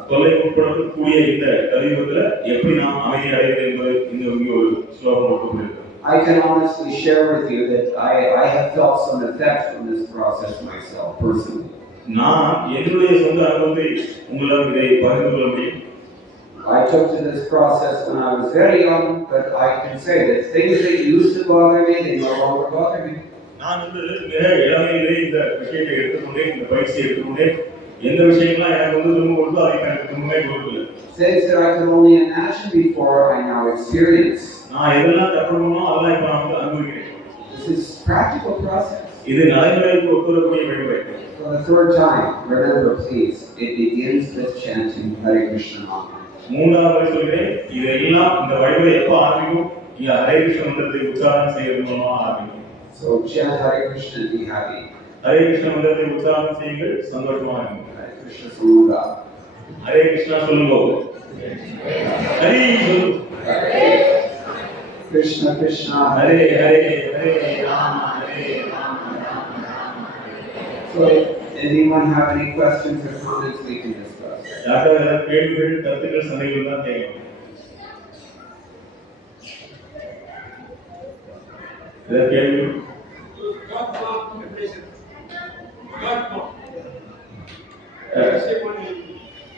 தொல்லைக்குட்படக்கூடிய இந்த கலியுகத்துல எப்படி நாம் அமைதி அடைவது என்பது இந்த ஒரு ஸ்லோகம் போட்டுள்ளது. I can honestly share with you that I have felt some effect from this process myself personally. நான் என்னுடைய சொந்த அனுபவத்தை உங்களிடம் இதை பகிர்ந்து கொள்ள முடியும். I took to this process when I was very young, but I can say that things that used to bother me, they no longer bother me. நான் மிக இளமையிலே இந்த விஷயத்தை எடுத்துக்கொண்டே இந்த பயிற்சியை எடுத்துக்கொண்டே எந்த விஷயங்கள்லாம் எனக்கு திரும்ப கொடுத்தோ அதை எனக்கு திரும்பவே கொடுக்கல. Things that I could only imagine before, I now experience. நான் எதெல்லாம் தப்புறோமோ அதெல்லாம் இப்ப நான் அனுபவிக்கிறேன். This is practical process. இது நடைமுறைக்கு ஒத்துவரக்கூடிய வழிமுறை. For the third time, remember please, it begins with chanting Hare Krishna mantra. மூன்றாவது முறை சொல்கிறேன், இதெல்லாம் இந்த வழிமுறை எப்போ ஆரம்பிக்கும்? இங்க ஹரே கிருஷ்ண மந்திரத்தை உச்சாரணம் செய்வது மூலமாக ஆரம்பிக்கும். So chant Hare Krishna and be happy. Hare Krishna மந்திரத்தை உச்சாரணம் செய்யுங்கள், சந்தோஷமாக இருங்கள். Hare Krishna சொல்லுங்க. ஹரே கிருஷ்ணா சொல்லுங்க. ஹரி சொல்லு. Krishna Krishna Hare Hare Hare Rama Hare Rama Rama Rama. So anyone have any questions or comments we can discuss? யாராவது கேள்விகள் கருத்துக்கள் சந்தேகங்கள் தான் கேட்கலாம். இத கேள்வி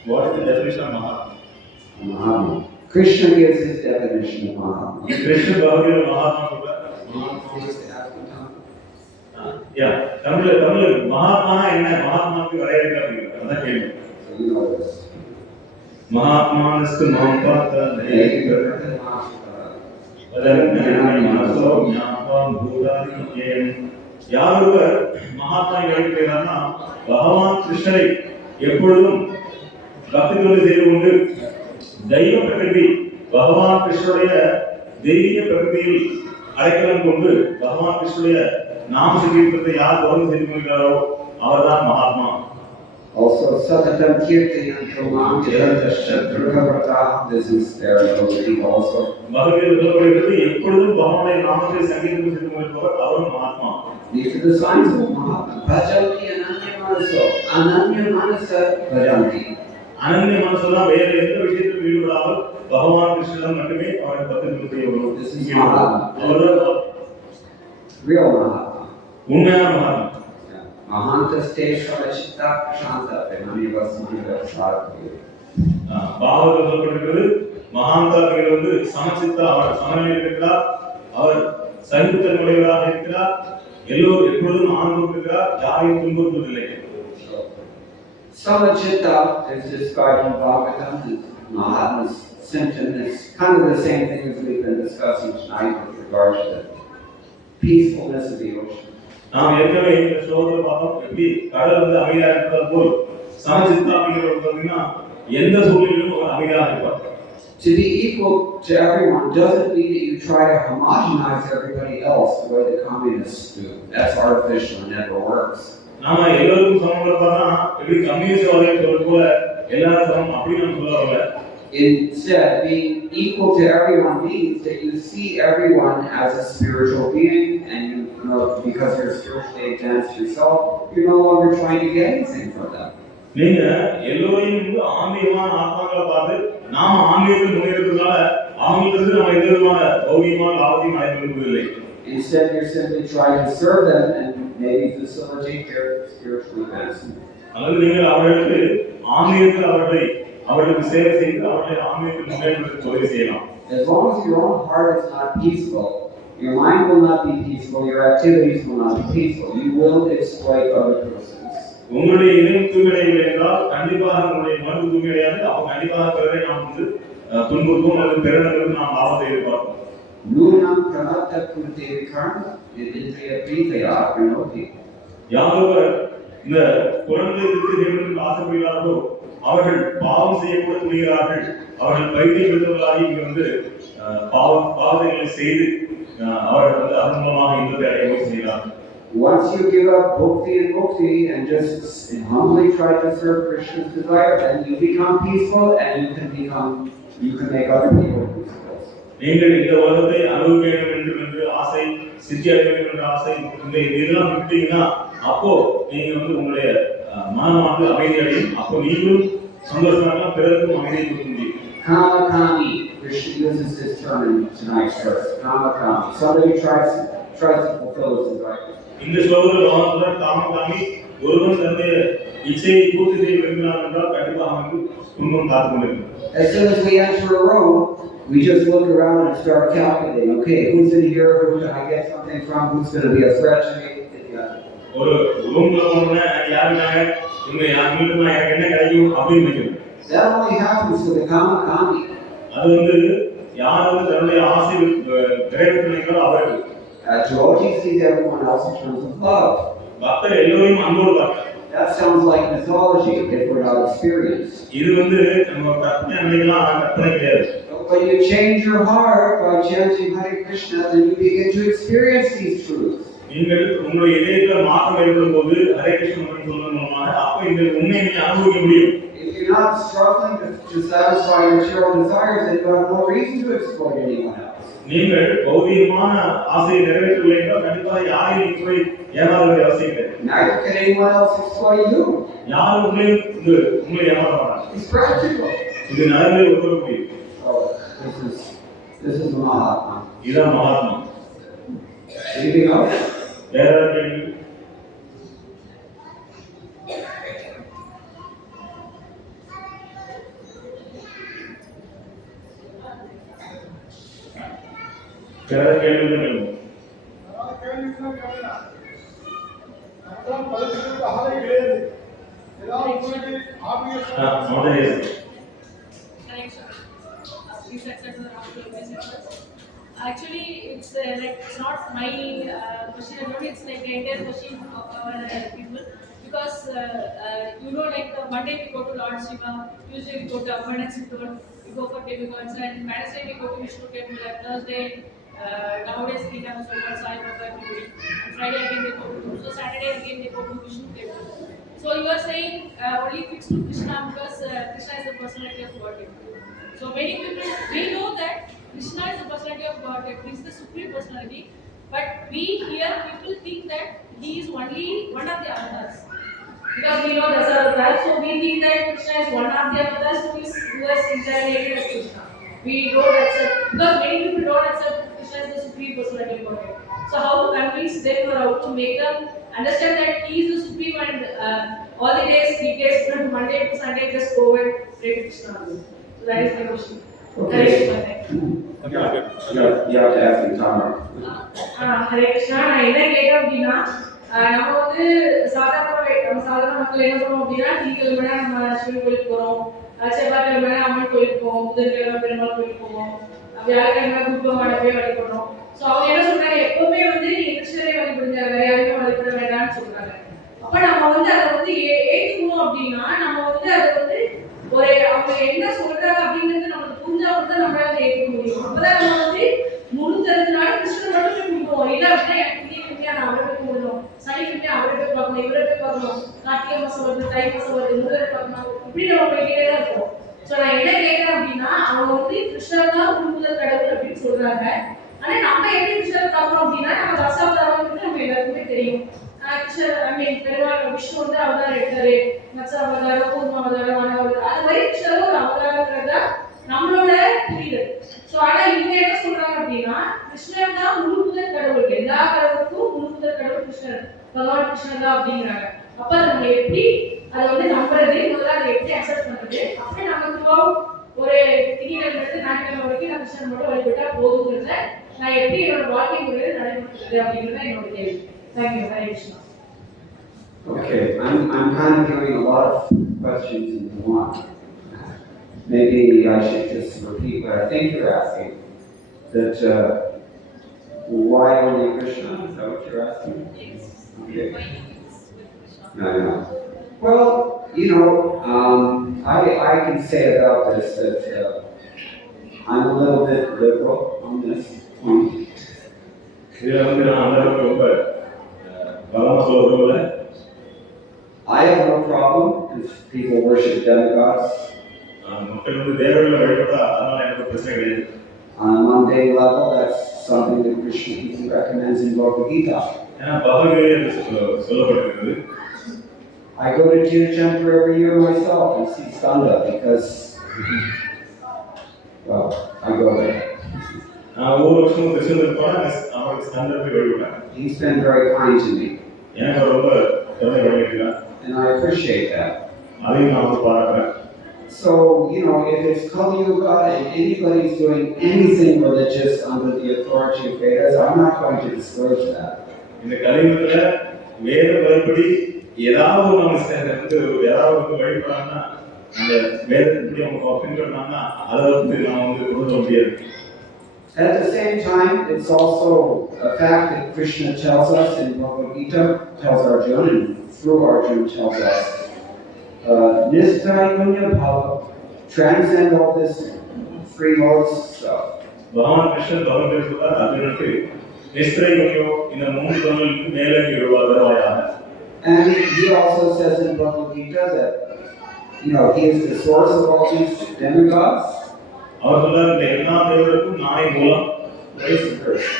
What is the definition of Mahatma? Mahatma. Krishna gives his definition of Mahatma. Krishna Bhagavad Mahatma சொல்றார். தமிழ்ல மகாத்மா என்ன மகாத்மாவுக்கு வரையறை அப்படிங்கிறது அதான் கேள்வி. மகாத்மானஸ்து மாம் பார்த்தா யாரொருவர் மகாத்மா நினைக்கிறார்னா பகவான் கிருஷ்ணரை எப்பொழுதும் பக்தி தொண்டு செய்து கொண்டு தெய்வ பிரகிருதி பகவான் கிருஷ்ணருடைய தெய்வீக பிரகிருதியில் அடைக்கலம் கொண்டு பகவான் கிருஷ்ணருடைய நாம சங்கீர்த்தத்தை யார் தொடர்ந்து செய்து கொள்கிறாரோ அவர்தான் Mahatma. Also, Satatam Kirtanam Kamam Jalatashatrukavata. This is their ability also. Bhagavad Gita சொல்லப்படுகிறது எப்பொழுதும் பகவானுடைய நாமத்தை சங்கீதம் செய்து கொள்பவர் அவரும் Mahatma. These are the signs of Mahatma. Bhajanti Ananya Manaso. Ananya Manasa Bhajanti. அனன்ய மனசுலாம் வேற எந்த விஷயத்திலும் ஈடுபடாமல் பகவான் கிருஷ்ணன் மட்டுமே அவரை பக்தி செய்யணும். This is Mahatma. அவர்தான் Real Mahatma. உண்மையான Mahatma. Mahanta Steshwara Chitta Shanta. Many of us know that Sarthi. பாகவதத்தில் சொல்லப்பட்டிருக்கிறது மகாந்தாங்கிறது சமச்சித்தா அவர் சமநிலையில் இருக்கிறார், அவர் சகிப்புத்தன்மையுடையவராக இருக்கிறார், எல்லோரும் எப்பொழுதும் ஆனந்தம் இருக்கிறார், யாரையும் துன்புறுத்துவதில்லை. Samachitta is described in Bhagavatam as Mahatma's symptom. It's kind of the same thing as we've been discussing tonight with regard to the peacefulness of the ocean. நாம் ஏற்கனவே இந்த ஸ்லோகத்தில் பார்த்தோம் எப்படி கடல் அமைதியா இருப்பது போல் சமச்சித்தா அப்படிங்கிறவர் பார்த்தீங்கன்னா எந்த சூழ்நிலையிலும் ஒரு அமைதியாக இருப்பார். To be equal to everyone doesn't mean that you try to homogenize everybody else the way the communists do. That's artificial and never works. நாம எல்லாருக்கும் சமம் பார்த்தா எப்படி கம்யூனிஸ்ட் வாதிகள் சொல்றது போல எல்லாரும் சமம் அப்படி நம்ம சொல்ல வரல. Instead, being equal to everyone means that you see everyone as a spiritual being, and you know, because you're spiritually advanced yourself, you're no longer trying to get anything from them. நீங்க எல்லோரையும் வந்து ஆன்மீகமான ஆத்மாக்களை பார்த்து நாம ஆன்மீகத்தில் முன்னேறதுனால அவங்களுக்கு நம்ம எந்த விதமான பௌதிகமான லாபத்தையும் அடைய விரும்பவில்லை. Instead, you're simply trying to serve them and maybe facilitate their spiritual advancement. அல்லது நீங்கள் அவர்களுக்கு ஆன்மீகத்தில் அவர்களுக்கு சேவை செய்து அவர்களை ஆன்மீகத்தில் முன்னேற்றத்துக்கு உதவி செய்யலாம். As long as your own heart is not peaceful, your mind will not be peaceful, your activities will not be peaceful. You will exploit other persons. உங்களுடைய இதயம் தூய்மையடையவில்லை என்றால் கண்டிப்பாக உங்களுடைய மனது தூய்மையடையாது. அப்போ கண்டிப்பாக பிறரை நாம் வந்து துன்புறுத்துவோம் அல்லது பிறருக்கு நாம் லாபத்தை எதிர்பார்ப்போம். Nunam pramata kurte karma nidindriya pritaya pranoti. யாரொருவர் இந்த குழந்தைகளுக்கு தேவனுக்கு ஆசைப்படுகிறார்களோ அவர்கள் பாவம் செய்யக்கூட துணிகிறார்கள். அவர்கள் பைத்தியம் எடுத்தவர்களாகி இங்கு வந்து பாவங்களை செய்து அவர்கள் வந்து அதன் மூலமாக இன்பத்தை அடைய முயற்சி செய்கிறார்கள். Once you give up bhakti and mukti and just humbly try to serve Krishna's desire, then you become peaceful and you can make other people peaceful. நீங்கள் இந்த உலகத்தை அனுபவிக்க வேண்டும் என்று ஆசை, சித்தி அடைய வேண்டும் என்ற ஆசை, இந்த இதெல்லாம் விட்டீங்கன்னா அப்போ நீங்க வந்து உங்களுடைய மனமானது அமைதி அடையும். அப்போ நீங்களும் சந்தோஷமாக பிறருக்கும் அமைதியை கொடுக்க முடியும். Kama kami, Krishna uses this term in tonight's verse. Kama kami. Somebody tries to fulfill his desire. இந்த ஸ்லோகத்தில் பகவான் காமி ஒருவன் தன்னுடைய இச்சையை பூர்த்தி செய்ய விரும்பினார் என்றால் கண்டிப்பாக அவனுக்கு துன்பம் காத்து கொண்டிருக்கும். As soon as we enter a room, we just look around and start calculating. Okay, who's in here? Who can I get something from? Who's going to be a threat to me? ஒரு ரூம்ல போனோம்னா யாருனாங்க இவங்க யார் வீட்டுக்கு எனக்கு என்ன கிடைக்கும் அப்படின்னு நினைக்கணும். That only happens to the kama kami. அது வந்து யார் வந்து தன்னுடைய ஆசை நிறைவேற்றினாங்களோ அவருக்கு. Devotees sees everyone else in terms of love. பக்தர் எல்லோரையும் அன்போடு பார்க்கிறார். That sounds like mythology if we're not experienced. இது வந்து நம்ம கற்பனை நினைக்கலாம், கற்பனை கிடையாது. But when you change your heart by chanting Hare Krishna, then you begin to experience these truths. நீங்கள் உங்களுடைய இதயத்தில் மாற்றம் ஏற்படும் போது ஹரே கிருஷ்ணன் சொல்வதன் மூலமாக அப்ப இந்த உண்மையை நீங்க அனுபவிக்க முடியும். If you're not struggling to satisfy your material desires, then you have no reason to exploit anyone else. நீங்கள் பௌதிகமான ஆசையை நிறைவேற்றவில்லை என்றால் கண்டிப்பாக யாரையும் போய் ஏமாற வேண்டிய அவசியம் இல்லை. Neither can anyone else exploit you. யாரும் உங்களை ஏமாற மாட்டாங்க. It's practical. இது நடைமுறை ஒப்புக்க முடியும். Oh, this is Mahatma. இதுதான் மகாத்மா. Anything else? வேற கேள்வி? வேற கேள்வி இல்லை. Actually, it's like it's not my question alone. It's like the entire question of our people, because you know, like Monday we go to Lord Shiva, Tuesday we go to Abundance Temple, we go for demigods, and Wednesday we go to Vishnu Temple, and Thursday nowadays we have so much Sai Baba everybody, and Friday again they go to, so Saturday again they go to Vishnu Temple. So you are saying only fixed to Krishna because Krishna is the personality of Godhead. So many people, we know that Krishna is the personality of Godhead, he is the supreme personality, but we here people think that he is only one of the avatars. Because we know Dasarath, so we think that Krishna is one of the avatars who is incarnated as Krishna. We don't accept, because many people don't accept Krishna as the supreme personality of Godhead. So how to convince them or how to make them understand that he is the supreme, and all the days, weekdays, from Monday to Sunday, just go and pray to Krishna. So that is my question. Okay. You have to ask me, Tama. Hare Krishna, நான் என்ன கேட்டேன் அப்படின்னா, நம்ம வந்து சாதாரண மக்கள் என்ன பண்ணுவோம் அப்படின்னா, திங்கட்கிழமை நம்ம சிவன் கோயிலுக்கு போறோம், செவ்வாய்க்கிழமை அம்மன் கோயிலுக்கு போவோம், புதன்கிழமை பெருமாள் கோயிலுக்கு போவோம், வியாழக்கிழமை குருபகவானை போய் வழிபடுறோம். ஸோ அவங்க என்ன சொல்றாங்க, எப்பவுமே வந்து நீங்க கிருஷ்ணரை வழிபடுங்க, வேற யாரையும் வழிபட வேண்டாம்னு சொல்றாங்க. அப்ப நம்ம வந்து அதை வந்து ஏற்றுக்கணும் அப்படின்னா, நம்ம வந்து அதை வந்து ஒரு அவங்க என்ன சொல்றாங்க அப்படிங்கிறது நமக்கு புரிஞ்சா வந்து நம்மளால அதை ஏற்றுக்க முடியும். அப்பதான் நம்ம வந்து முழு தரதுனால கிருஷ்ணன் மட்டும் கும்பிடுவோம். இல்லை அப்படின்னா எனக்கு திங்கட்கிழமையா நான் அவரை போய் கும்பிடணும், சனிக்கிழமையா அவரை போய் பார்க்கணும், இவரை போய் பார்க்கணும், கார்த்திகை மாசம் வருது, தை மாசம் வருது, முருகரை பார்க்கணும், இப்படி நம்ம போய்கிட்டே தான் இருப்போம். ஸோ நான் என்ன கேட்குறேன் அப்படின்னா, அவங்க வந்து கிருஷ்ணர் தான் முழுமுதல் கடவுள் அப்படின்னு சொல்றாங்க. ஆனா நம்ம எப்படி கிருஷ்ணர் பார்க்கணும் அப்படின்னா, நம்ம தசாவதாரம் வந்து நம்ம எல்லாருக்குமே தெரியும். கிருஷ்ணர் ஐ மீன் பெருமாள் விஷ்ணு வந்து அவதாரம் எடுத்தாரு, மச்ச அவதாரம், கூர்ம அவதாரம், வன அவதாரம், அது மாதிரி கிருஷ்ணரும் ஒரு அவதாரங்கிறத நம்மளோட புரிதல். ஸோ ஆனா இவங்க என்ன சொல்றாங்க அப்படின்னா, கிருஷ்ணர் தான் முழுமுதல் கடவுள், எல்லா கடவுளுக்கும் முழுமுதல் கடவுள் கிருஷ்ணர், பகவான் கிருஷ்ணர் தான் அப்படிங்கிறாங்க. அப்ப நம்ம எப்படி அதை வந்து நம்புறது, முதல்ல அதை எப்படி அக்செப்ட் பண்றது, அப்படி நமக்கு ஒரு திங்கட்கிழமை இருந்து ஞாயிற்றுக்கிழமை வரைக்கும் நான் கிருஷ்ணன் மட்டும் வழிபட்டா போதுங்கிறத நான் எப்படி என்னோட வாழ்க்கை முறையில் நடைமுறைப்படுத்துறது அப்படிங்கிறது என்னோட கேள்வி. Thank you, Hare Krishna. Okay, I'm kind of hearing a lot of questions into one. Maybe I should just repeat what I think you're asking. That why only Krishna? Is that what you're asking? Yes. Okay. Why is with Krishna? No. Well, you know, I can say about this that I'm a little bit liberal on this point. இதுல வந்து நான் அந்த அளவுக்கு ரொம்ப பலமா சொல்ல விரும்பல. I have no problem if people worship demigods. மக்கள் வந்து தேவர்களை வழிபட்டா அதனால எனக்கு பிரச்சனை கிடையாது. On a mundane level, that's something that Krishna even recommends in Bhagavad Gita. ஏன்னா பகவத்கீதை சொல்லப்பட்டிருக்கிறது. I go to Tirthampur every year myself and see Skanda because, well, I go there. நான் ஒவ்வொரு வருஷமும் திருச்செந்தூர் போனா அவருக்கு ஸ்கந்தர் போய் வழிபட்டேன். He's been very kind to me. எனக்கு ரொம்ப கருணை வழங்கியிருக்கார். And I appreciate that. அதையும் நான் வந்து பாராட்டுறேன். So, you know, if it's Kali Yuga and anybody's doing anything religious under the authority of Vedas, I'm not going to discourage that. இந்த கலியுகத்துல வேத முறைப்படி ஏதாவது வந்து ஏதாவது வழிபடாங்கன்னா அந்த வேதத்தை அவங்க பின்பற்றினாங்கன்னா அதை வந்து நான் வந்து கொண்டு வர முடியாது. At the same time, it's also a fact that Krishna tells us in Bhagavad Gita, tells Arjuna, and through Arjuna tells us, Nisthaimunya Bhava, transcend all this free modes stuff. பகவான் கிருஷ்ணன் பகவத்கீதை சொல்றார் அர்ஜுனனுக்கு நிஸ்திரைமுனியோ இந்த மூன்று குணங்களுக்கு மேலே எழுவாயாக. And he also says in Bhagavad Gita that, you know, he is the source of all these demigods. அவர் சொல்றார் இந்த எல்லா தேவர்களுக்கும் நானே மூலம். Raise the curse.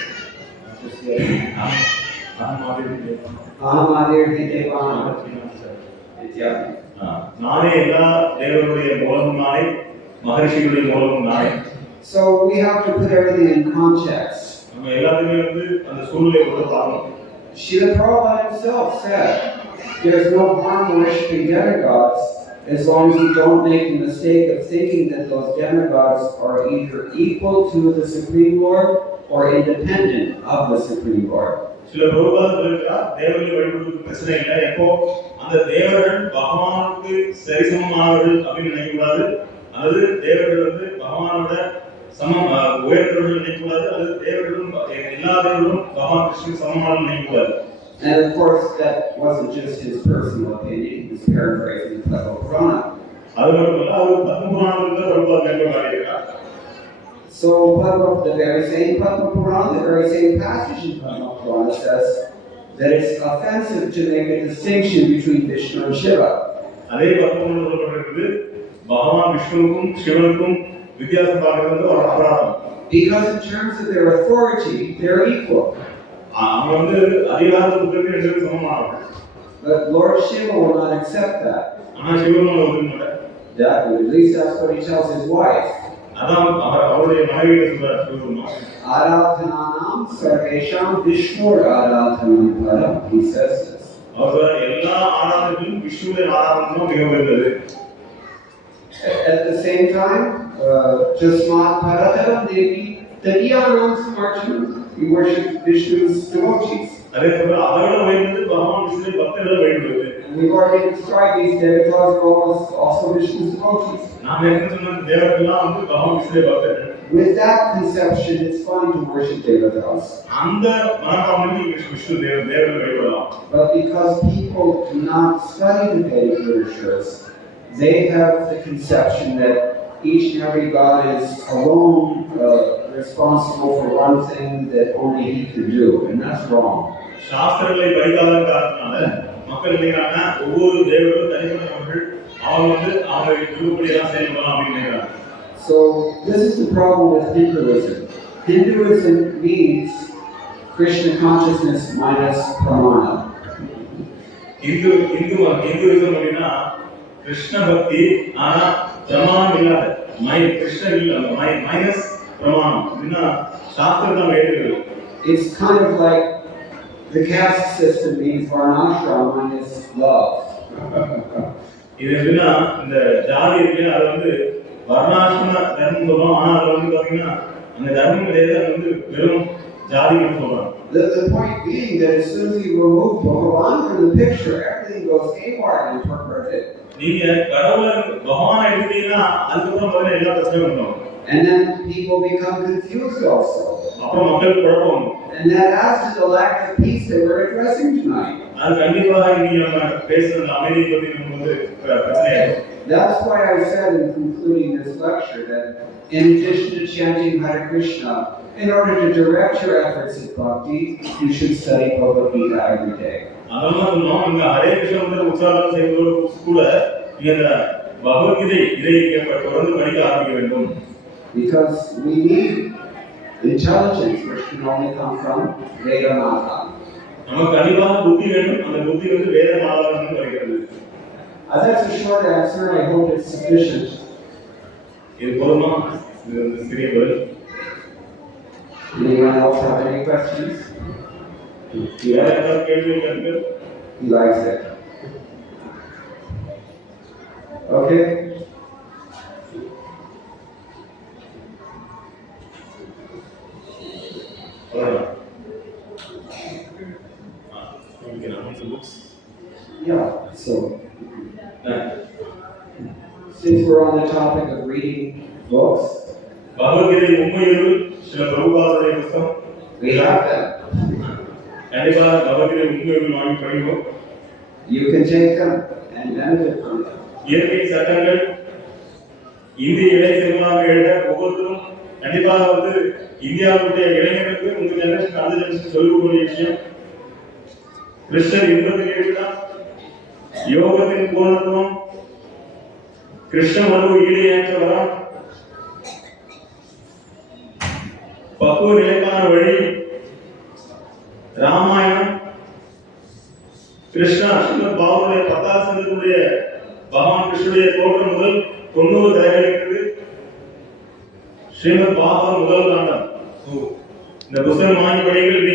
நானே எல்லா தேவர்களுடைய மூலமும் நானே, மகரிஷிகளுடைய மூலமும் நானே. So we have to put everything in context. நம்ம எல்லாத்தையுமே வந்து அந்த சூழ்நிலையை கொண்டு பார்க்கணும். Srila Prabhupada himself said, there's no harm in worshiping demigods as long as you don't make the mistake of thinking that those demigods are either equal to the Supreme Lord or independent of the Supreme Lord. சில பிரபுபாத சொல்லிருக்கிறார், தேவர்களை வழிபடுவதற்கு பிரச்சனை இல்லை. எப்போ அந்த தேவர்கள் பகவானுக்கு சரிசமமானவர்கள் அப்படின்னு நினைக்கக்கூடாது, அல்லது தேவர்கள் வந்து பகவானோட சமம் உயர்ந்தவர்கள் நினைக்கக்கூடாது, அல்லது தேவர்களும் எல்லா தேவர்களும் பகவான் கிருஷ்ணன் சமமானவர்கள் நினைக்கக்கூடாது. And of course, that wasn't just his personal opinion, he was paraphrasing the Padma Purana. அது மட்டும் இல்ல, அவர் பத்ம புராணத்துல ரொம்ப மேற்கொள்ளாடியிருக்கார். So, the very same Padma Purana, the very same passage in Padma Purana says that it's offensive to make a distinction between Vishnu and Shiva. அதே பத்ம புராணத்துல சொல்லப்பட்டிருக்குது, பகவான் விஷ்ணுவுக்கும் சிவனுக்கும் வித்தியாசம் பார்க்கிறது ஒரு அபராதம். Because in terms of their authority, they're equal. அவங்க வந்து அதிகாரத்துக்கு ரெண்டு பேரும் சமமானவர்கள். But Lord Shiva will not accept that. ஆனா சிவன் ஒதுக்க மாட்டார். That, at least that's what he tells his wife. அதான் அவருடைய மனைவியை சொல்றார் Sivaperuman. Aradhananam sarvesham Vishnur aradhanam param, he says this. அவர் எல்லா ஆராதனைகளும் விஷ்ணுவின் ஆராதனை மிக உயர்ந்தது. At the same time, Jasmat Parataram Devi Tadyanam Samarchanam, we worship Vishnu's devotees. அதே போல அதோட உயர்ந்தது பகவான் விஷ்ணுவை பக்தர்களை வழிபடுவது. We've already described these demigods are also Vishnu's devotees. நாம் என்ன சொன்ன தேவர்கள்லாம் வந்து பகவான் விஷ்ணுவை பக்தர்கள். With that conception, it's fine to worship demigods. அந்த மனப்பான்மையில் விஷ்ணு தேவர்களை வழிபடலாம். But because people do not study the Vedic literatures, they have the conception that each and every god is alone responsible for one thing that only he can do, and that's wrong. சாஸ்திரங்களை படிக்காத காரணத்தினால மக்கள் நினைக்கிறாங்க ஒவ்வொரு தேவர்களும் தனிப்பட்டவர்கள், அவங்க வந்து அவங்க விருப்பப்படியெல்லாம் செயல்படலாம் அப்படின்னு நினைக்கிறாங்க. So this is the problem with Hinduism. Hinduism means Krishna consciousness minus pramana. Hinduism அப்படின்னா கிருஷ்ண பக்தி ஆனா பிரமாணம் இல்லாத கிருஷ்ணர் இல்ல மைனஸ் பிரமாணம் அப்படின்னா சாஸ்திரம் வேண்டுகிறது. It's kind of like the caste system means varnashram minus love. இது எப்படின்னா இந்த ஜாதி இருக்கு அது வந்து வர்ணாசிரம தர்மம் சொல்றோம். ஆனா அது வந்து பாத்தீங்கன்னா அந்த தர்மம் கிடையாது, அது வந்து வெறும் ஜாதின்னு சொல்றாங்க. The point being that as soon as you remove Bhagavan from the picture, everything goes haywire and perverted. நீங்க பகவானை எடுத்தீங்கன்னா அதுக்கப்புறம் பாத்தீங்கன்னா எல்லா பிரச்சனையும் வந்துடும். And then people become confused also. அப்புறம் மக்கள் குழப்பம். And that adds to the lack of peace that we're addressing tonight. அது கண்டிப்பாக இங்க நம்ம பேசுற அமைதி பத்தி நமக்கு வந்து பிரச்சனையாகும். That's why I said in concluding this lecture that in addition to chanting Hare Krishna, in order to direct your efforts at bhakti, you should study Bhagavad Gita every day. அதனால சொன்னோம் இந்த ஹரே கிருஷ்ணன் உற்சாகம் செய்வதோடு கூட இந்த பகவத்கீதை இதை தொடர்ந்து படிக்க ஆரம்பிக்க வேண்டும். Because we need intelligence, which can only come from Vedamata. நமக்கு கண்டிப்பாக புத்தி வேண்டும். அந்த புத்தி வந்து வேத மாதாவிலிருந்து வருகிறது. That's a short answer. I hope it's sufficient. இது போதுமா? இது சிறிய பதில். Anyone else have any questions? வேற ஏதாவது கேள்விகள் இருக்கு? He likes it. Okay. You can announce the books. Yeah. So, since we're on the topic of reading books, Bhagavad Gita உண்மையில் சில பிரபுபாதருடைய புத்தகம் we have them. கண்டிப்பா பகவத்கீதை உண்மையில் வாங்கி படிப்போம். You can take them and benefit from them. இயற்கை சட்டங்கள் இந்திய இளை செல்வமாக எழுத ஒவ்வொருத்தரும் கண்டிப்பாக வந்து இந்தியாவுடைய இளைஞர்களுக்கு உங்க ஜெனரேஷன் அடுத்த ஜெனரேஷன் சொல்லக்கூடிய விஷயம் கிருஷ்ணர் இன்பத்தில் எழுதினார். யோகத்தின் பூர்ணத்துவம் கிருஷ்ண மனு ஈடையற்ற வரம் பக்குவ நிலைக்கான வழி ராமாயணம் கிருஷ்ணா ஸ்ரீமத் பாகவனுடைய 10வது சந்தத்துடைய பகவான் கிருஷ்ணனுடைய தோற்றம் முதல் 90 கதைகள் இருக்குது. ஸ்ரீமத் பாகவன் முதல் காண்டம். இந்த புத்தகம் வாங்கி படிங்கள்.